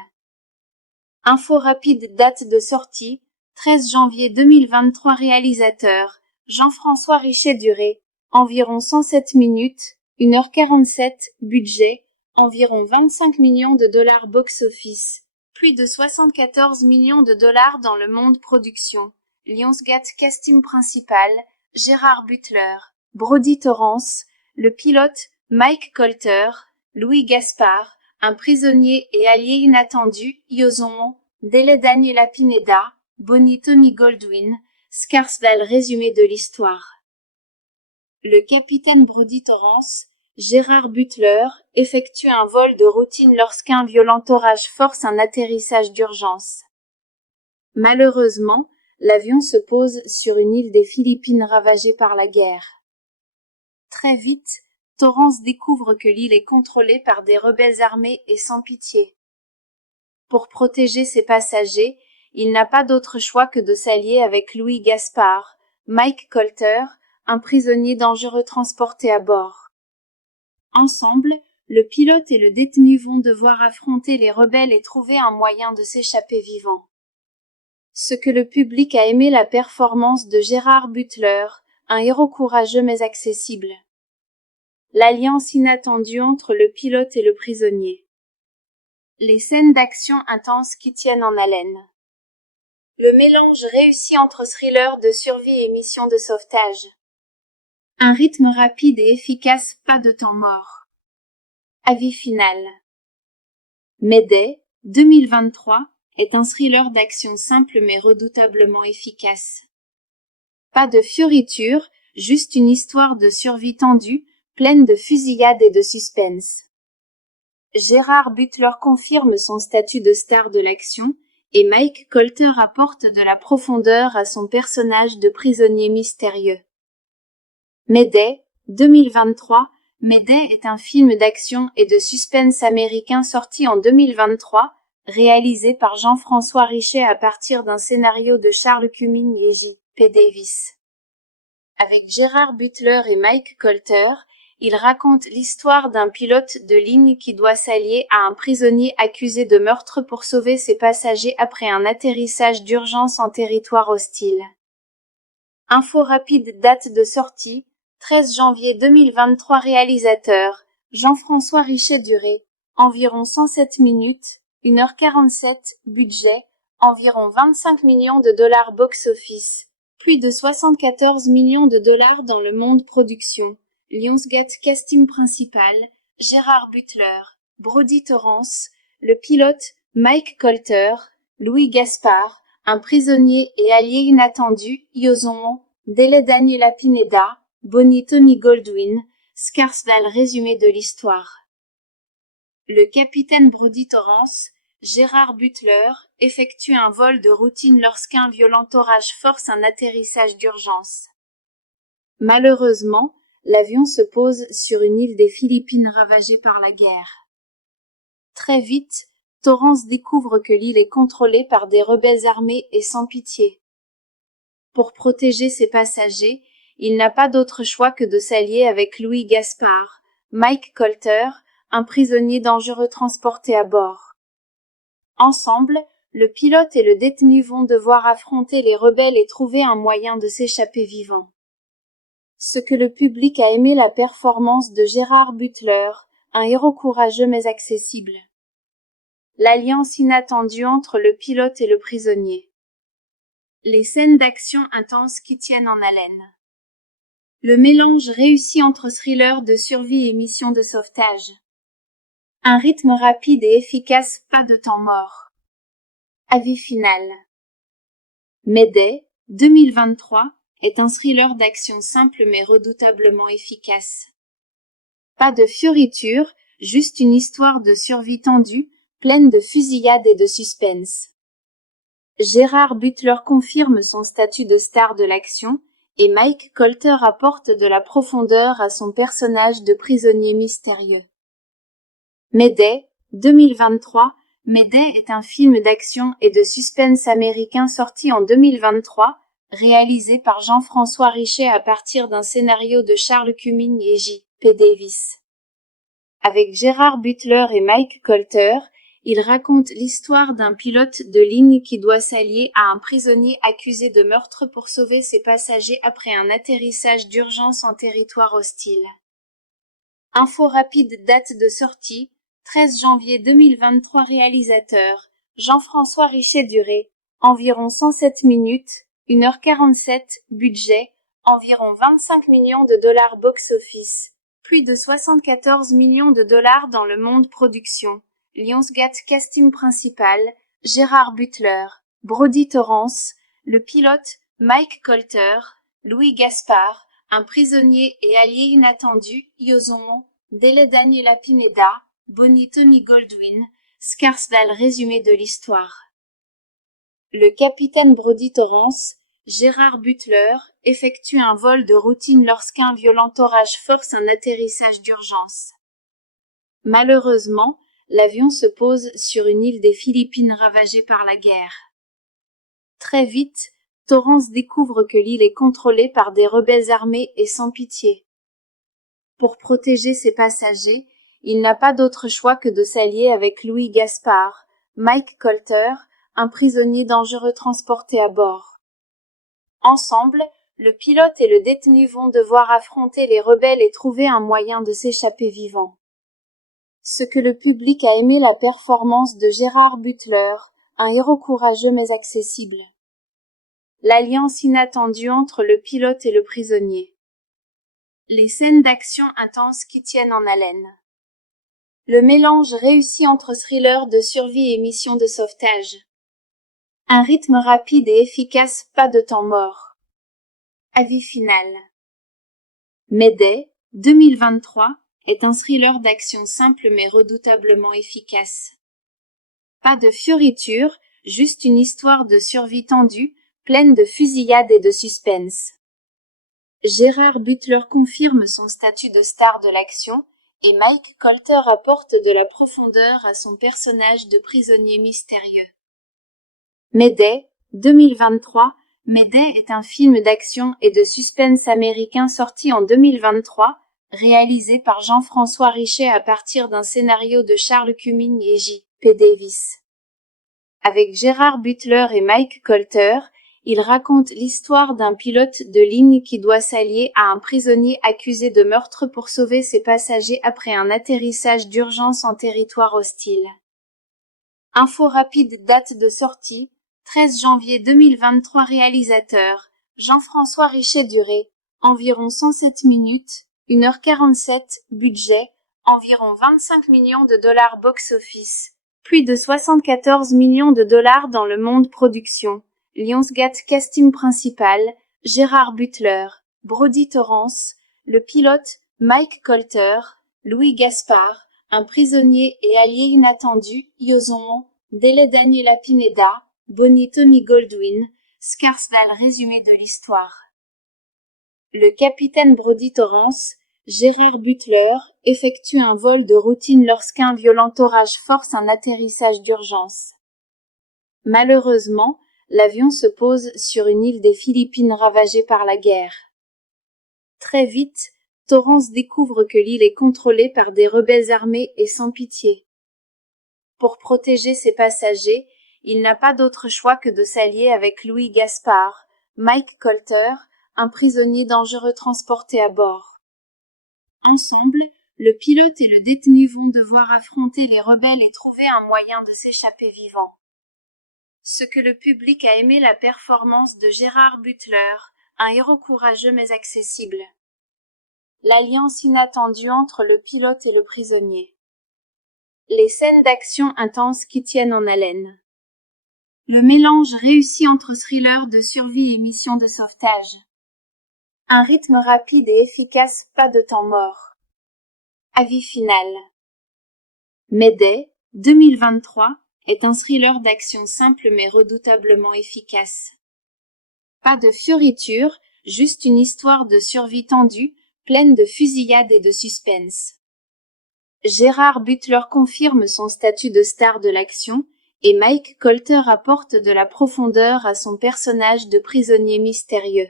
Info rapide, date de sortie, 13 janvier 2023. Réalisateur, Jean-François Richet-Duré, environ 107 minutes, 1h47, budget, environ 25 millions de dollars box-office, plus de 74 millions de dollars dans le monde production. Lionsgate casting principal, Gérard Butler, Brody Torrance, le pilote, Mike Colter, Louis Gaspard, un prisonnier et allié inattendu, Yoson, Dele Daniela Pineda, Bonnie Tony Goldwyn, Scarsdale. Résumé de l'histoire. Le capitaine Brody Torrance, Gérard Butler, effectue un vol de routine lorsqu'un violent orage force un atterrissage d'urgence. Malheureusement, l'avion se pose sur une île des Philippines ravagée par la guerre. Très vite, Torrance découvre que l'île est contrôlée par des rebelles armés et sans pitié. Pour protéger ses passagers, il n'a pas d'autre choix que de s'allier avec Louis Gaspard, Mike Colter, un prisonnier dangereux transporté à bord. Ensemble, le pilote et le détenu vont devoir affronter les rebelles et trouver un moyen de s'échapper vivant. Ce que le public a aimé la performance de Gérard Butler, un héros courageux mais accessible. L'alliance inattendue entre le pilote et le prisonnier. Les scènes d'action intenses qui tiennent en haleine. Le mélange réussi entre thriller de survie et mission de sauvetage. Un rythme rapide et efficace, pas de temps mort. Avis final. Mayday, 2023, est un thriller d'action simple mais redoutablement efficace. Pas de fioritures, juste une histoire de survie tendue, pleine de fusillades et de suspense. Gérard Butler confirme son statut de star de l'action, et Mike Colter apporte de la profondeur à son personnage de prisonnier mystérieux. Mayday, 2023, Mayday est un film d'action et de suspense américain sorti en 2023, réalisé par Jean-François Richet à partir d'un scénario de Charles Cumming et J.P. Davis. Avec Gérard Butler et Mike Colter, il raconte l'histoire d'un pilote de ligne qui doit s'allier à un prisonnier accusé de meurtre pour sauver ses passagers après un atterrissage d'urgence en territoire hostile. Info rapide, date de sortie, 13 janvier 2023. Réalisateur, Jean-François Richet-Duré, environ 107 minutes, 1h47, budget, environ 25 millions de dollars box-office, plus de 74 millions de dollars dans le monde production. Lionsgate casting principal, Gérard Butler, Brody Torrance, le pilote, Mike Colter, Louis Gaspard, un prisonnier et allié inattendu, Yoson, Dele Daniela Pineda, Bonnie Tommy Goldwyn, Scarsdale résumé de l'histoire. Le capitaine Brodie Torrance, Gérard Butler, effectue un vol de routine lorsqu'un violent orage force un atterrissage d'urgence. Malheureusement, l'avion se pose sur une île des Philippines ravagée par la guerre. Très vite, Torrance découvre que l'île est contrôlée par des rebelles armés et sans pitié. Pour protéger ses passagers, il n'a pas d'autre choix que de s'allier avec Louis Gaspard, Mike Colter, un prisonnier dangereux transporté à bord. Ensemble, le pilote et le détenu vont devoir affronter les rebelles et trouver un moyen de s'échapper vivant. Ce que le public a aimé la performance de Gérard Butler, un héros courageux mais accessible. L'alliance inattendue entre le pilote et le prisonnier. Les scènes d'action intenses qui tiennent en haleine. Le mélange réussi entre thriller de survie et mission de sauvetage. Un rythme rapide et efficace, pas de temps mort. Avis final. Mayday, 2023, est un thriller d'action simple mais redoutablement efficace. Pas de fioritures, juste une histoire de survie tendue, pleine de fusillades et de suspense. Gérard Butler confirme son statut de star de l'action, et Mike Colter apporte de la profondeur à son personnage de prisonnier mystérieux. Mayday, 2023, Mayday est un film d'action et de suspense américain sorti en 2023, réalisé par Jean-François Richet à partir d'un scénario de Charles Cumming et J.P. Davis. Avec Gérard Butler et Mike Colter, il raconte l'histoire d'un pilote de ligne qui doit s'allier à un prisonnier accusé de meurtre pour sauver ses passagers après un atterrissage d'urgence en territoire hostile. Info rapide, date de sortie, 13 janvier 2023. Réalisateur, Jean-François Richet-Duré, environ 107 minutes, 1h47, budget, environ 25 millions de dollars box-office, plus de 74 millions de dollars dans le monde production. Lionsgate casting principal, Gérard Butler, Brodie Torrance, le pilote, Mike Colter, Louis Gaspard, un prisonnier et allié inattendu, Yoson, Dele Daniela Pineda, Bonnie Tommy Goldwyn, Scarsdale résumé de l'histoire. Le capitaine Brodie Torrance, Gérard Butler, effectue un vol de routine lorsqu'un violent orage force un atterrissage d'urgence. Malheureusement, l'avion se pose sur une île des Philippines ravagée par la guerre. Très vite, Torrance découvre que l'île est contrôlée par des rebelles armés et sans pitié. Pour protéger ses passagers, il n'a pas d'autre choix que de s'allier avec Louis Gaspard, Mike Colter, un prisonnier dangereux transporté à bord. Ensemble, le pilote et le détenu vont devoir affronter les rebelles et trouver un moyen de s'échapper vivant. Ce que le public a aimé la performance de Gérard Butler, un héros courageux mais accessible. L'alliance inattendue entre le pilote et le prisonnier. Les scènes d'action intenses qui tiennent en haleine. Le mélange réussi entre thriller de survie et mission de sauvetage. Un rythme rapide et efficace, pas de temps mort. Avis final. Mayday, 2023, est un thriller d'action simple mais redoutablement efficace. Pas de fioritures, juste une histoire de survie tendue, pleine de fusillades et de suspense. Gérard Butler confirme son statut de star de l'action, et Mike Colter apporte de la profondeur à son personnage de prisonnier mystérieux. Mayday, 2023, Mayday est un film d'action et de suspense américain sorti en 2023, réalisé par Jean-François Richet à partir d'un scénario de Charles Cumming et J.P. Davis. Avec Gérard Butler et Mike Colter, il raconte l'histoire d'un pilote de ligne qui doit s'allier à un prisonnier accusé de meurtre pour sauver ses passagers après un atterrissage d'urgence en territoire hostile. Info rapide, date de sortie, 13 janvier 2023. Réalisateur, Jean-François Richet-Duré, environ 107 minutes, 1h47, budget, environ 25 millions de dollars box-office, plus de 74 millions de dollars dans le monde production. Lionsgate casting principal, Gérard Butler, Brody Torrance, le pilote Mike Colter, Louis Gaspard, un prisonnier et allié inattendu, Ioson, Dele Daniela Pineda, Bonnie Tommy Goldwyn, Scarsval résumé de l'histoire. Le capitaine Brody Torrance, Gérard Butler, effectue un vol de routine lorsqu'un violent orage force un atterrissage d'urgence. Malheureusement, l'avion se pose sur une île des Philippines ravagée par la guerre. Très vite, Torrance découvre que l'île est contrôlée par des rebelles armés et sans pitié. Pour protéger ses passagers, il n'a pas d'autre choix que de s'allier avec Louis Gaspard, Mike Colter, un prisonnier dangereux transporté à bord. Ensemble, le pilote et le détenu vont devoir affronter les rebelles et trouver un moyen de s'échapper vivant. Ce que le public a aimé la performance de Gérard Butler, un héros courageux mais accessible. L'alliance inattendue entre le pilote et le prisonnier. Les scènes d'action intenses qui tiennent en haleine. Le mélange réussi entre thriller de survie et mission de sauvetage. Un rythme rapide et efficace, pas de temps mort. Avis final. Mayday, 2023, est un thriller d'action simple mais redoutablement efficace. Pas de fioritures, juste une histoire de survie tendue, pleine de fusillades et de suspense. Gérard Butler confirme son statut de star de l'action, et Mike Colter apporte de la profondeur à son personnage de prisonnier mystérieux.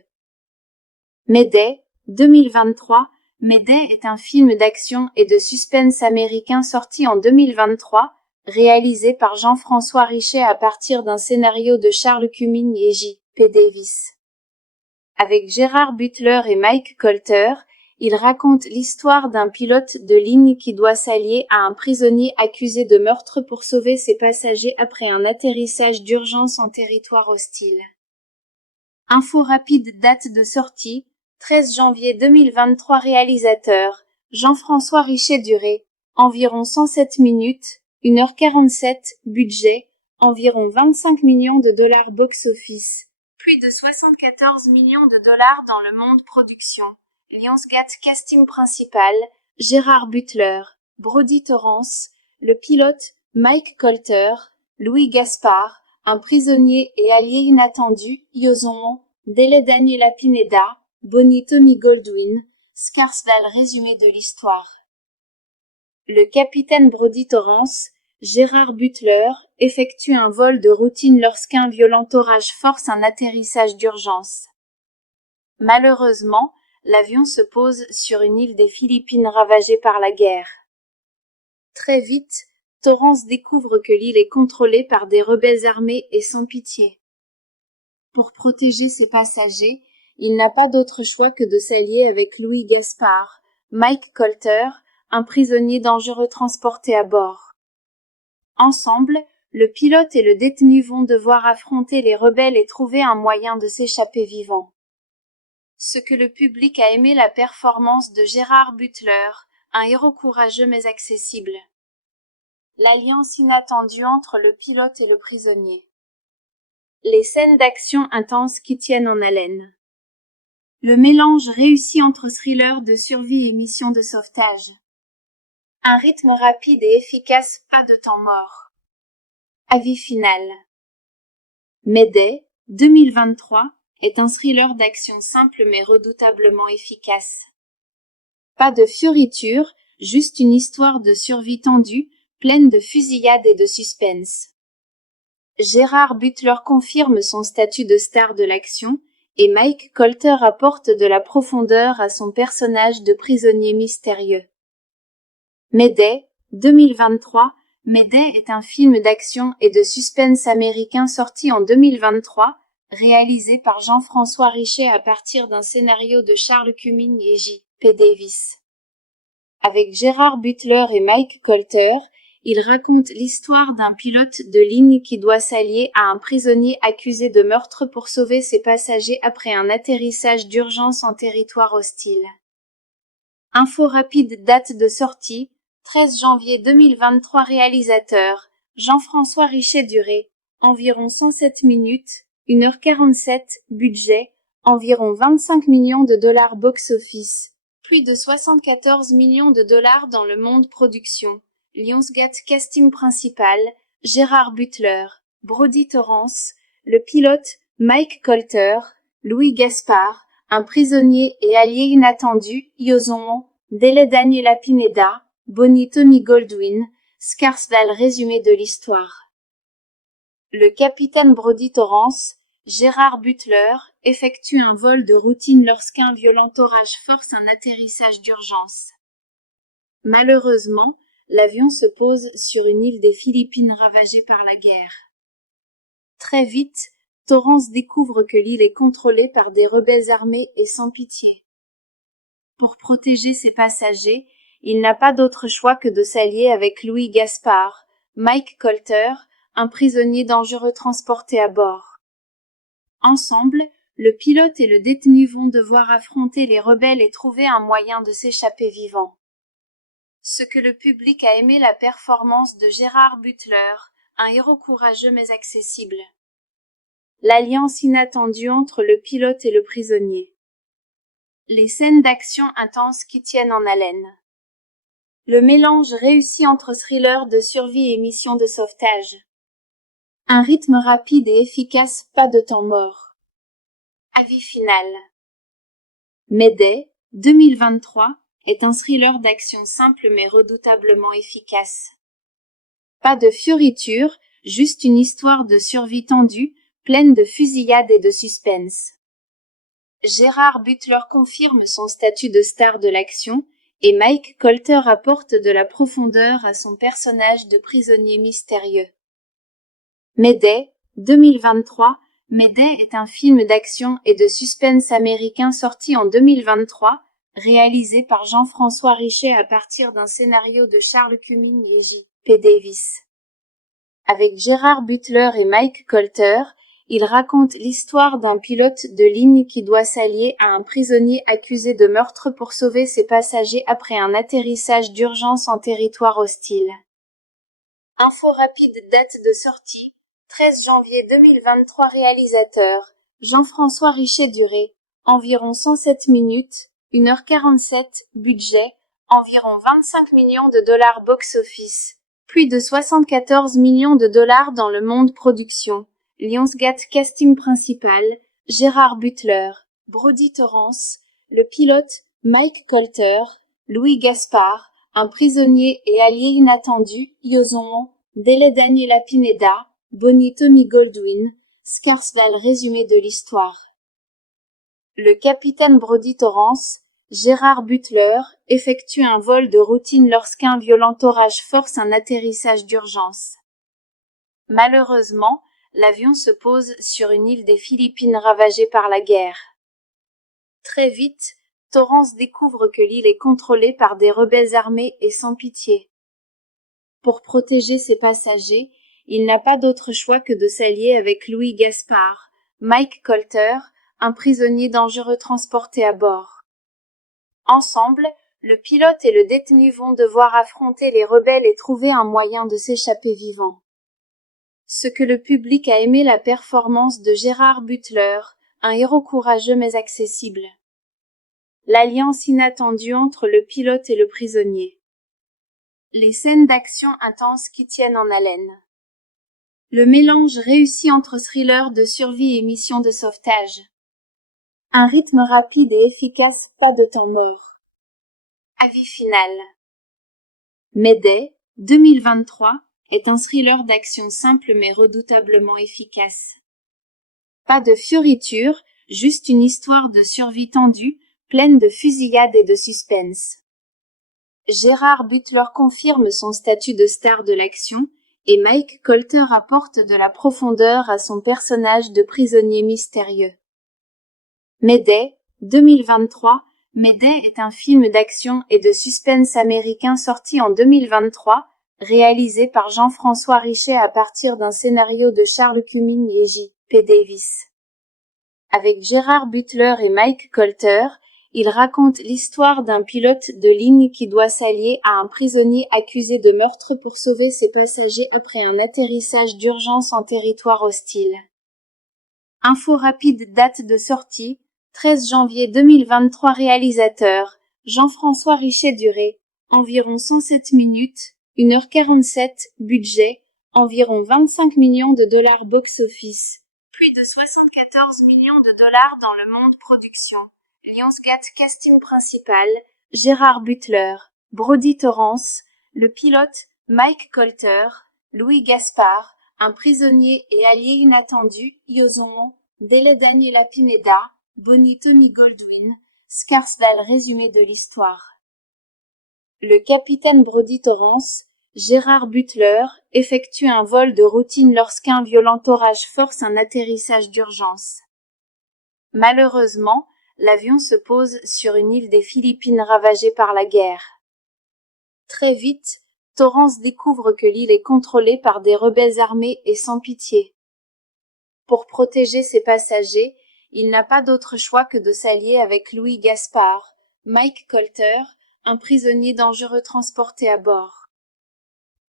Mayday, 2023, Mayday est un film d'action et de suspense américain sorti en 2023, réalisé par Jean-François Richet à partir d'un scénario de Charles Cumming et J.P. Davis. Avec Gérard Butler et Mike Colter, il raconte l'histoire d'un pilote de ligne qui doit s'allier à un prisonnier accusé de meurtre pour sauver ses passagers après un atterrissage d'urgence en territoire hostile. Info rapide, date de sortie, 13 janvier 2023. Réalisateur, Jean-François Richet-Duré, environ 107 minutes, 1h47, budget, environ 25 millions de dollars box-office, plus de 74 millions de dollars dans le monde production. Lionsgate casting principal, Gérard Butler, Brody Torrance, le pilote, Mike Colter, Louis Gaspard, un prisonnier et allié inattendu, Ioson, Dele Daniela Pineda, Bonnie Tommy Goldwyn, Scarsval résumé de l'histoire. Le capitaine Brody Torrance, Gérard Butler, effectue un vol de routine lorsqu'un violent orage force un atterrissage d'urgence. Malheureusement, l'avion se pose sur une île des Philippines ravagée par la guerre. Très vite, Torrance découvre que l'île est contrôlée par des rebelles armés et sans pitié. Pour protéger ses passagers, il n'a pas d'autre choix que de s'allier avec Louis Gaspard, Mike Colter, un prisonnier dangereux transporté à bord. Ensemble, le pilote et le détenu vont devoir affronter les rebelles et trouver un moyen de s'échapper vivant. Ce que le public a aimé la performance de Gérard Butler, un héros courageux mais accessible. L'alliance inattendue entre le pilote et le prisonnier. Les scènes d'action intenses qui tiennent en haleine. Le mélange réussi entre thriller de survie et mission de sauvetage. Un rythme rapide et efficace, pas de temps mort. Avis final. Mayday, 2023, est un thriller d'action simple mais redoutablement efficace. Pas de fioritures, juste une histoire de survie tendue, pleine de fusillades et de suspense. Gérard Butler confirme son statut de star de l'action, et Mike Colter apporte de la profondeur à son personnage de prisonnier mystérieux. Mayday, 2023, Mayday est un film d'action et de suspense américain sorti en 2023, réalisé par Jean-François Richet à partir d'un scénario de Charles Cumming et J.P. Davis. Avec Gérard Butler et Mike Colter, il raconte l'histoire d'un pilote de ligne qui doit s'allier à un prisonnier accusé de meurtre pour sauver ses passagers après un atterrissage d'urgence en territoire hostile. Info rapide, date de sortie, 13 janvier 2023. Réalisateur, Jean-François Richet-Duré, environ 107 minutes, 1h47, budget, environ 25 millions de dollars box-office, plus de 74 millions de dollars dans le monde production. Lionsgate casting principal, Gérard Butler, Brodie Torrance, le pilote, Mike Colter, Louis Gaspard, un prisonnier et allié inattendu, Yoson, Dele Daniela Pineda, Bonnie Tommy Goldwyn, Scarsdale résumé de l'histoire. Le capitaine Brodie Torrance, Gérard Butler, effectue un vol de routine lorsqu'un violent orage force un atterrissage d'urgence. Malheureusement, l'avion se pose sur une île des Philippines ravagée par la guerre. Très vite, Torrance découvre que l'île est contrôlée par des rebelles armés et sans pitié. Pour protéger ses passagers, il n'a pas d'autre choix que de s'allier avec Louis Gaspard, Mike Colter, un prisonnier dangereux transporté à bord. Ensemble, le pilote et le détenu vont devoir affronter les rebelles et trouver un moyen de s'échapper vivant. Ce que le public a aimé la performance de Gérard Butler, un héros courageux mais accessible. L'alliance inattendue entre le pilote et le prisonnier. Les scènes d'action intenses qui tiennent en haleine. Le mélange réussi entre thriller de survie et mission de sauvetage. Un rythme rapide et efficace, pas de temps mort. Avis final. Mayday, 2023, est un thriller d'action simple mais redoutablement efficace. Pas de fioritures, juste une histoire de survie tendue, pleine de fusillades et de suspense. Gérard Butler confirme son statut de star de l'action, et Mike Colter apporte de la profondeur à son personnage de prisonnier mystérieux. Mayday, 2023, Mayday est un film d'action et de suspense américain sorti en 2023, réalisé par Jean-François Richet à partir d'un scénario de Charles Cumming et J.P. Davis. Avec Gérard Butler et Mike Colter, il raconte l'histoire d'un pilote de ligne qui doit s'allier à un prisonnier accusé de meurtre pour sauver ses passagers après un atterrissage d'urgence en territoire hostile. Info rapide, date de sortie, 13 janvier 2023. Réalisateur, Jean-François Richet. Durée, environ 107 minutes, 1h47, budget, environ 25 millions de dollars box-office, plus de 74 millions de dollars dans le monde production. Lionsgate casting principal, Gérard Butler, Brodie Torrance, le pilote, Mike Colter, Louis Gaspard, un prisonnier et allié inattendu, Yoson, Dele Daniela Pineda, Bonnie Tommy Goldwyn, Scarsdale résumé de l'histoire. Le capitaine Brodie Torrance, Gérard Butler, effectue un vol de routine lorsqu'un violent orage force un atterrissage d'urgence. Malheureusement, l'avion se pose sur une île des Philippines ravagée par la guerre. Très vite, Torrance découvre que l'île est contrôlée par des rebelles armés et sans pitié. Pour protéger ses passagers, il n'a pas d'autre choix que de s'allier avec Louis Gaspard, Mike Colter, un prisonnier dangereux transporté à bord. Ensemble, le pilote et le détenu vont devoir affronter les rebelles et trouver un moyen de s'échapper vivant. Ce que le public a aimé la performance de Gérard Butler, un héros courageux mais accessible. L'alliance inattendue entre le pilote et le prisonnier. Les scènes d'action intenses qui tiennent en haleine. Le mélange réussi entre thriller de survie et mission de sauvetage. Un rythme rapide et efficace, pas de temps mort. Avis final. Mayday, 2023, est un thriller d'action simple mais redoutablement efficace. Pas de fioritures, juste une histoire de survie tendue, pleine de fusillades et de suspense. Gérard Butler confirme son statut de star de l'action, et Mike Colter apporte de la profondeur à son personnage de prisonnier mystérieux. Mayday, 2023, Mayday est un film d'action et de suspense américain sorti en 2023, réalisé par Jean-François Richet à partir d'un scénario de Charles Cumming et J.P. Davis. Avec Gérard Butler et Mike Colter, il raconte l'histoire d'un pilote de ligne qui doit s'allier à un prisonnier accusé de meurtre pour sauver ses passagers après un atterrissage d'urgence en territoire hostile. Info rapide, date de sortie, 13 janvier 2023. Réalisateur, Jean-François Richet-Duré. Environ 107 minutes, 1h47. Budget, environ 25 millions de dollars box-office. Plus de 74 millions de dollars dans le monde production. Lionsgate casting principal, Gérard Butler, Brody Torrance, le pilote, Mike Colter, Louis Gaspard, un prisonnier et allié inattendu, Yozon, Dele Daniela Pineda, Bonnie Tommy Goldwyn, Skarsgård. Résumé de l'histoire. Le capitaine Brody Torrance, Gérard Butler, effectue un vol de routine lorsqu'un violent orage force un atterrissage d'urgence. Malheureusement, l'avion se pose sur une île des Philippines ravagée par la guerre. Très vite, Torrance découvre que l'île est contrôlée par des rebelles armés et sans pitié. Pour protéger ses passagers, il n'a pas d'autre choix que de s'allier avec Louis Gaspard, Mike Colter, un prisonnier dangereux transporté à bord.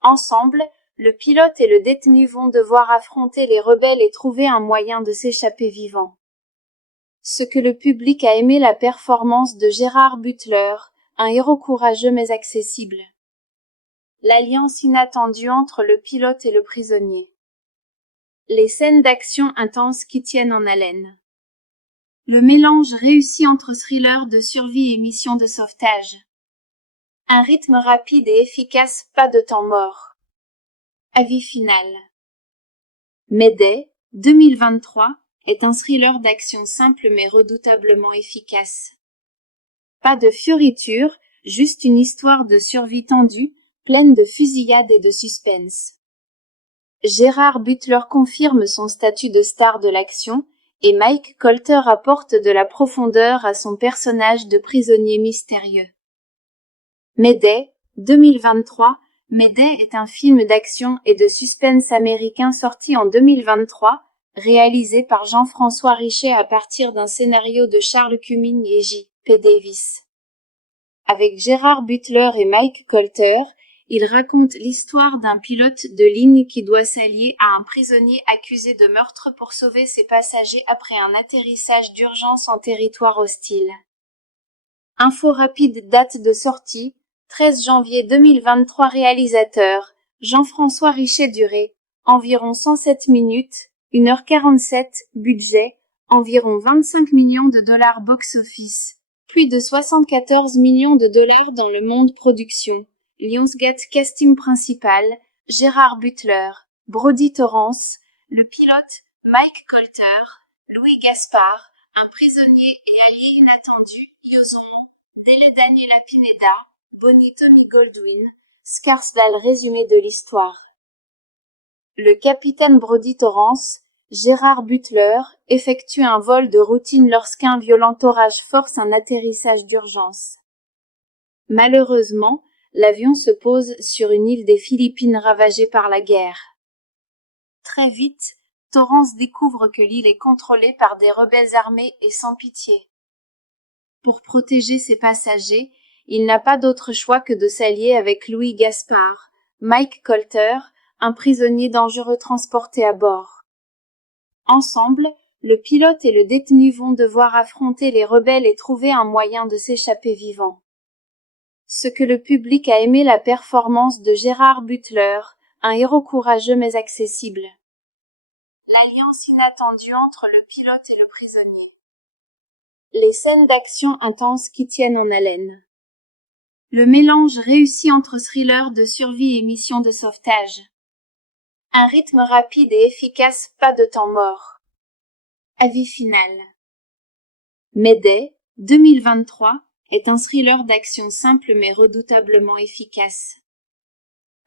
Ensemble, le pilote et le détenu vont devoir affronter les rebelles et trouver un moyen de s'échapper vivant. Ce que le public a aimé, la performance de Gérard Butler, un héros courageux mais accessible. L'alliance inattendue entre le pilote et le prisonnier. Les scènes d'action intenses qui tiennent en haleine. Le mélange réussi entre thriller de survie et mission de sauvetage. Un rythme rapide et efficace, pas de temps mort. Avis final. Mayday, 2023, est un thriller d'action simple mais redoutablement efficace. Pas de fioritures, juste une histoire de survie tendue, pleine de fusillades et de suspense. Gérard Butler confirme son statut de star de l'action, et Mike Colter apporte de la profondeur à son personnage de prisonnier mystérieux. Mayday, 2023. Mayday est un film d'action et de suspense américain sorti en 2023, réalisé par Jean-François Richet à partir d'un scénario de Charles Cumming et J.P. Davis. Avec Gérard Butler et Mike Colter, il raconte l'histoire d'un pilote de ligne qui doit s'allier à un prisonnier accusé de meurtre pour sauver ses passagers après un atterrissage d'urgence en territoire hostile. Info rapide. Date de sortie, 13 janvier 2023. Réalisateur, Jean-François Richet-Duré. Environ 107 minutes, 1h47. Budget, environ 25 millions de dollars box-office. Plus de 74 millions de dollars dans le monde production. Lionsgate casting principal, Gérard Butler, Brody Torrance, le pilote, Mike Colter, Louis Gaspard, un prisonnier et allié inattendu, Yozon, Dele Daniela Pineda, Bonnie Tommy Goldwyn, Skarsgård. Résumé de l'histoire. Le capitaine Brody Torrance, Gérard Butler, effectue un vol de routine lorsqu'un violent orage force un atterrissage d'urgence. Malheureusement, l'avion se pose sur une île des Philippines ravagée par la guerre. Très vite, Torrance découvre que l'île est contrôlée par des rebelles armés et sans pitié. Pour protéger ses passagers, il n'a pas d'autre choix que de s'allier avec Louis Gaspard, Mike Colter, un prisonnier dangereux transporté à bord. Ensemble, le pilote et le détenu vont devoir affronter les rebelles et trouver un moyen de s'échapper vivant. Ce que le public a aimé, la performance de Gérard Butler, un héros courageux mais accessible. L'alliance inattendue entre le pilote et le prisonnier. Les scènes d'action intenses qui tiennent en haleine. Le mélange réussi entre thriller de survie et mission de sauvetage. Un rythme rapide et efficace, pas de temps mort. Avis final. Mayday, 2023, est un thriller d'action simple mais redoutablement efficace.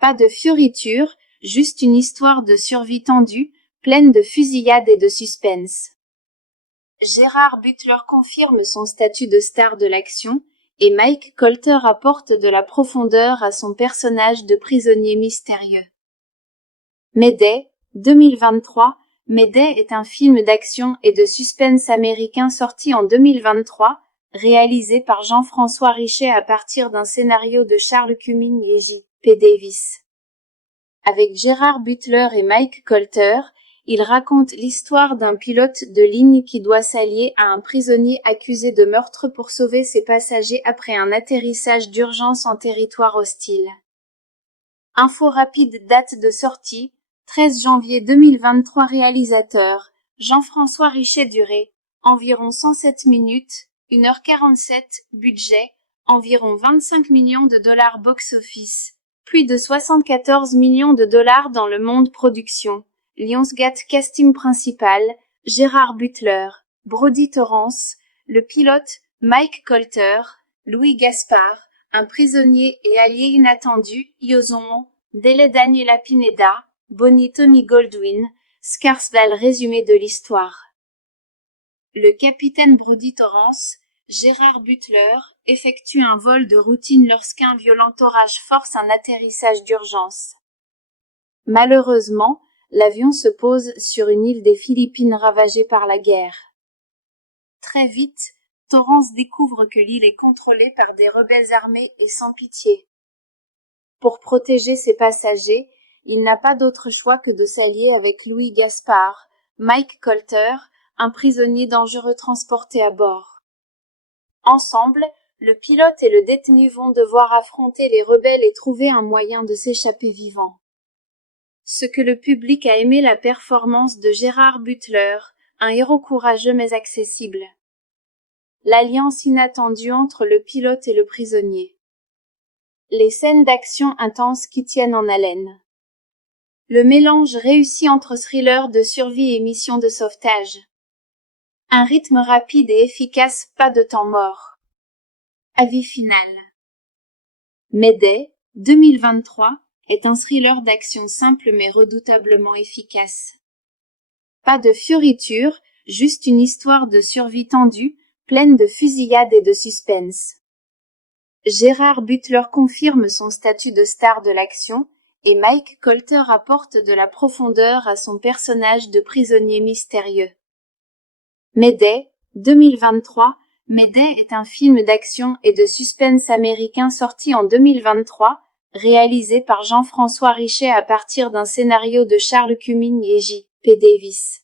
Pas de fioritures, juste une histoire de survie tendue, pleine de fusillades et de suspense. Gérard Butler confirme son statut de star de l'action, et Mike Colter apporte de la profondeur à son personnage de prisonnier mystérieux. Mayday, 2023. Mayday est un film d'action et de suspense américain sorti en 2023, réalisé par Jean-François Richet à partir d'un scénario de Charles Cumming et J.P. Davis. Avec Gérard Butler et Mike Colter, Il raconte l'histoire d'un pilote de ligne qui doit s'allier à un prisonnier accusé de meurtre pour sauver ses passagers après un atterrissage d'urgence en territoire hostile. Info rapide, date de sortie, 13 janvier 2023. Réalisateur, Jean-François Richet-Duré, environ 107 minutes, 1h47, budget, environ 25 millions de dollars box-office, plus de 74 millions de dollars dans le monde production. Lionsgate casting principal, Gérard Butler, Brody Torrance, le pilote, Mike Colter, Louis Gaspard, un prisonnier et allié inattendu, Yozon, Dele Daniela Pineda, Bonnie Tony Goldwyn, Scarsdale. Résumé de l'histoire. Le capitaine Brody Torrance, Gérard Butler, effectue un vol de routine lorsqu'un violent orage force un atterrissage d'urgence. Malheureusement, l'avion se pose sur une île des Philippines ravagée par la guerre. Très vite, Torrance découvre que l'île est contrôlée par des rebelles armés et sans pitié. Pour protéger ses passagers, il n'a pas d'autre choix que de s'allier avec Louis Gaspard, Mike Colter, un prisonnier dangereux transporté à bord. Ensemble, le pilote et le détenu vont devoir affronter les rebelles et trouver un moyen de s'échapper vivant. Ce que le public a aimé, la performance de Gérard Butler, un héros courageux mais accessible. L'alliance inattendue entre le pilote et le prisonnier. Les scènes d'action intenses qui tiennent en haleine. Le mélange réussi entre thriller de survie et mission de sauvetage. Un rythme rapide et efficace, pas de temps mort. Avis final. Mayday, 2023, est un thriller d'action simple mais redoutablement efficace. Pas de fioritures, juste une histoire de survie tendue, pleine de fusillades et de suspense. Gérard Butler confirme son statut de star de l'action, et Mike Colter apporte de la profondeur à son personnage de prisonnier mystérieux. Mayday, 2023. Mayday est un film d'action et de suspense américain sorti en 2023, réalisé par Jean-François Richet à partir d'un scénario de Charles Cumming et J.P. Davis.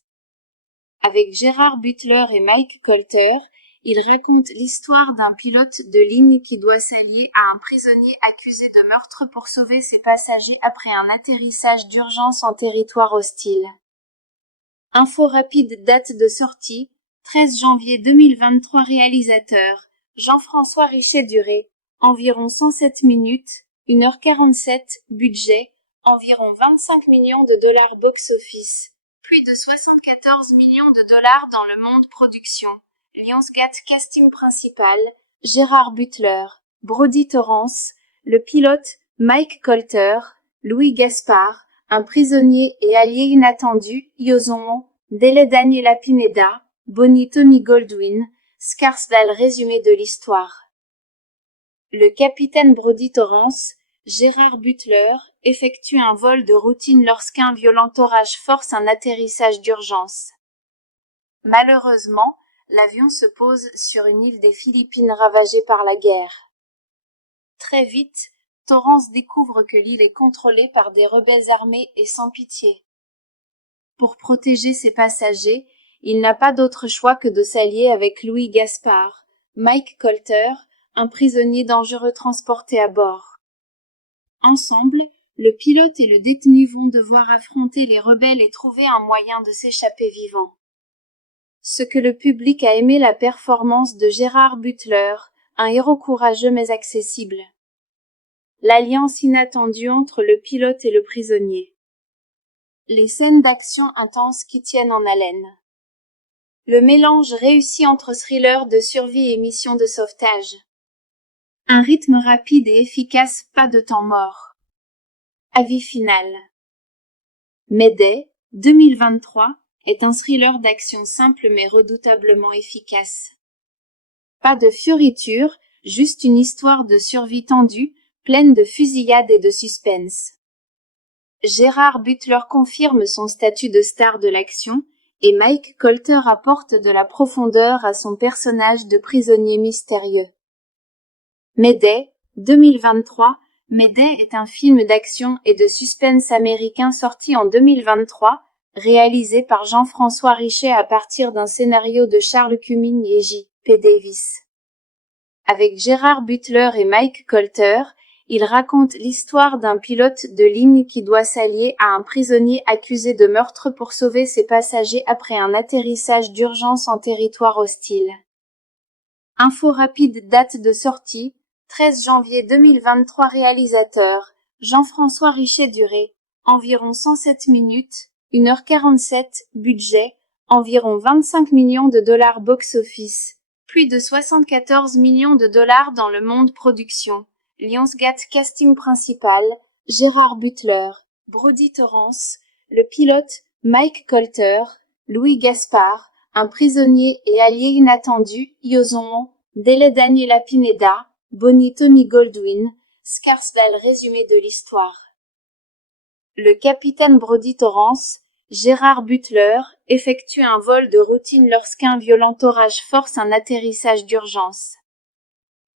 Avec Gérard Butler et Mike Colter, il raconte l'histoire d'un pilote de ligne qui doit s'allier à un prisonnier accusé de meurtre pour sauver ses passagers après un atterrissage d'urgence en territoire hostile. Info rapide, date de sortie, 13 janvier 2023. Réalisateur, Jean-François Richet-Duré, environ 107 minutes, 1h47, budget, environ 25 millions de dollars box-office, plus de 74 millions de dollars dans le monde production. Lionsgate casting principal, Gérard Butler, Brody Torrance, le pilote, Mike Colter, Louis Gaspard, un prisonnier et allié inattendu, Yozon, Dele Daniela Pineda, Bonnie Tony Goldwyn, Scarsdale. Résumé de l'histoire. Le capitaine Brody Torrance, Gérard Butler, effectue un vol de routine lorsqu'un violent orage force un atterrissage d'urgence. Malheureusement, l'avion se pose sur une île des Philippines ravagée par la guerre. Très vite, Torrance découvre que l'île est contrôlée par des rebelles armés et sans pitié. Pour protéger ses passagers, il n'a pas d'autre choix que de s'allier avec Louis Gaspard, Mike Colter, un prisonnier dangereux transporté à bord. Ensemble, le pilote et le détenu vont devoir affronter les rebelles et trouver un moyen de s'échapper vivant. Ce que le public a aimé, la performance de Gérard Butler, un héros courageux mais accessible. L'alliance inattendue entre le pilote et le prisonnier. Les scènes d'action intenses qui tiennent en haleine. Le mélange réussi entre thriller de survie et mission de sauvetage. Un rythme rapide et efficace, pas de temps mort. Avis final. Mayday, 2023, est un thriller d'action simple mais redoutablement efficace. Pas de fioritures, juste une histoire de survie tendue, pleine de fusillades et de suspense. Gérard Butler confirme son statut de star de l'action, et Mike Colter apporte de la profondeur à son personnage de prisonnier mystérieux. Mayday, 2023. Mayday est un film d'action et de suspense américain sorti en 2023, réalisé par Jean-François Richet à partir d'un scénario de Charles Cumming et J.P. Davis. Avec Gérard Butler et Mike Colter, il raconte l'histoire d'un pilote de ligne qui doit s'allier à un prisonnier accusé de meurtre pour sauver ses passagers après un atterrissage d'urgence en territoire hostile. Info rapide. Date de sortie, 13 janvier 2023. Réalisateur, Jean-François Richet. Durée, environ 107 minutes, 1h47. Budget, environ 25 millions de dollars. Box-office, plus de 74 millions de dollars dans le monde. Production, Lionsgate. Casting principal, Gérard Butler, Brody Torrance, le pilote, Mike Colter, Louis Gaspard, un prisonnier et allié inattendu, Ioson, Dele Daniela Pineda, Bonnie Tommy Goldwyn, Scarsdale. Résumé de l'histoire. Le capitaine Brody Torrance, Gérard Butler, effectue un vol de routine lorsqu'un violent orage force un atterrissage d'urgence.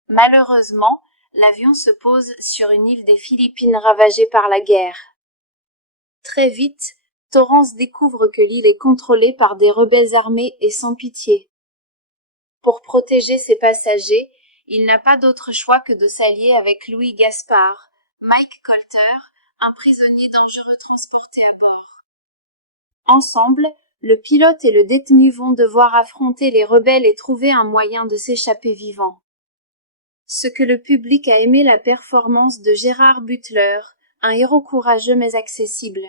Malheureusement, l'avion se pose sur une île des Philippines ravagée par la guerre. Très vite, Torrance découvre que l'île est contrôlée par des rebelles armés et sans pitié. Pour protéger ses passagers, il n'a pas d'autre choix que de s'allier avec Louis Gaspard, Mike Colter, un prisonnier dangereux transporté à bord. Ensemble, le pilote et le détenu vont devoir affronter les rebelles et trouver un moyen de s'échapper vivant. Ce que le public a aimé: la performance de Gérard Butler, un héros courageux mais accessible.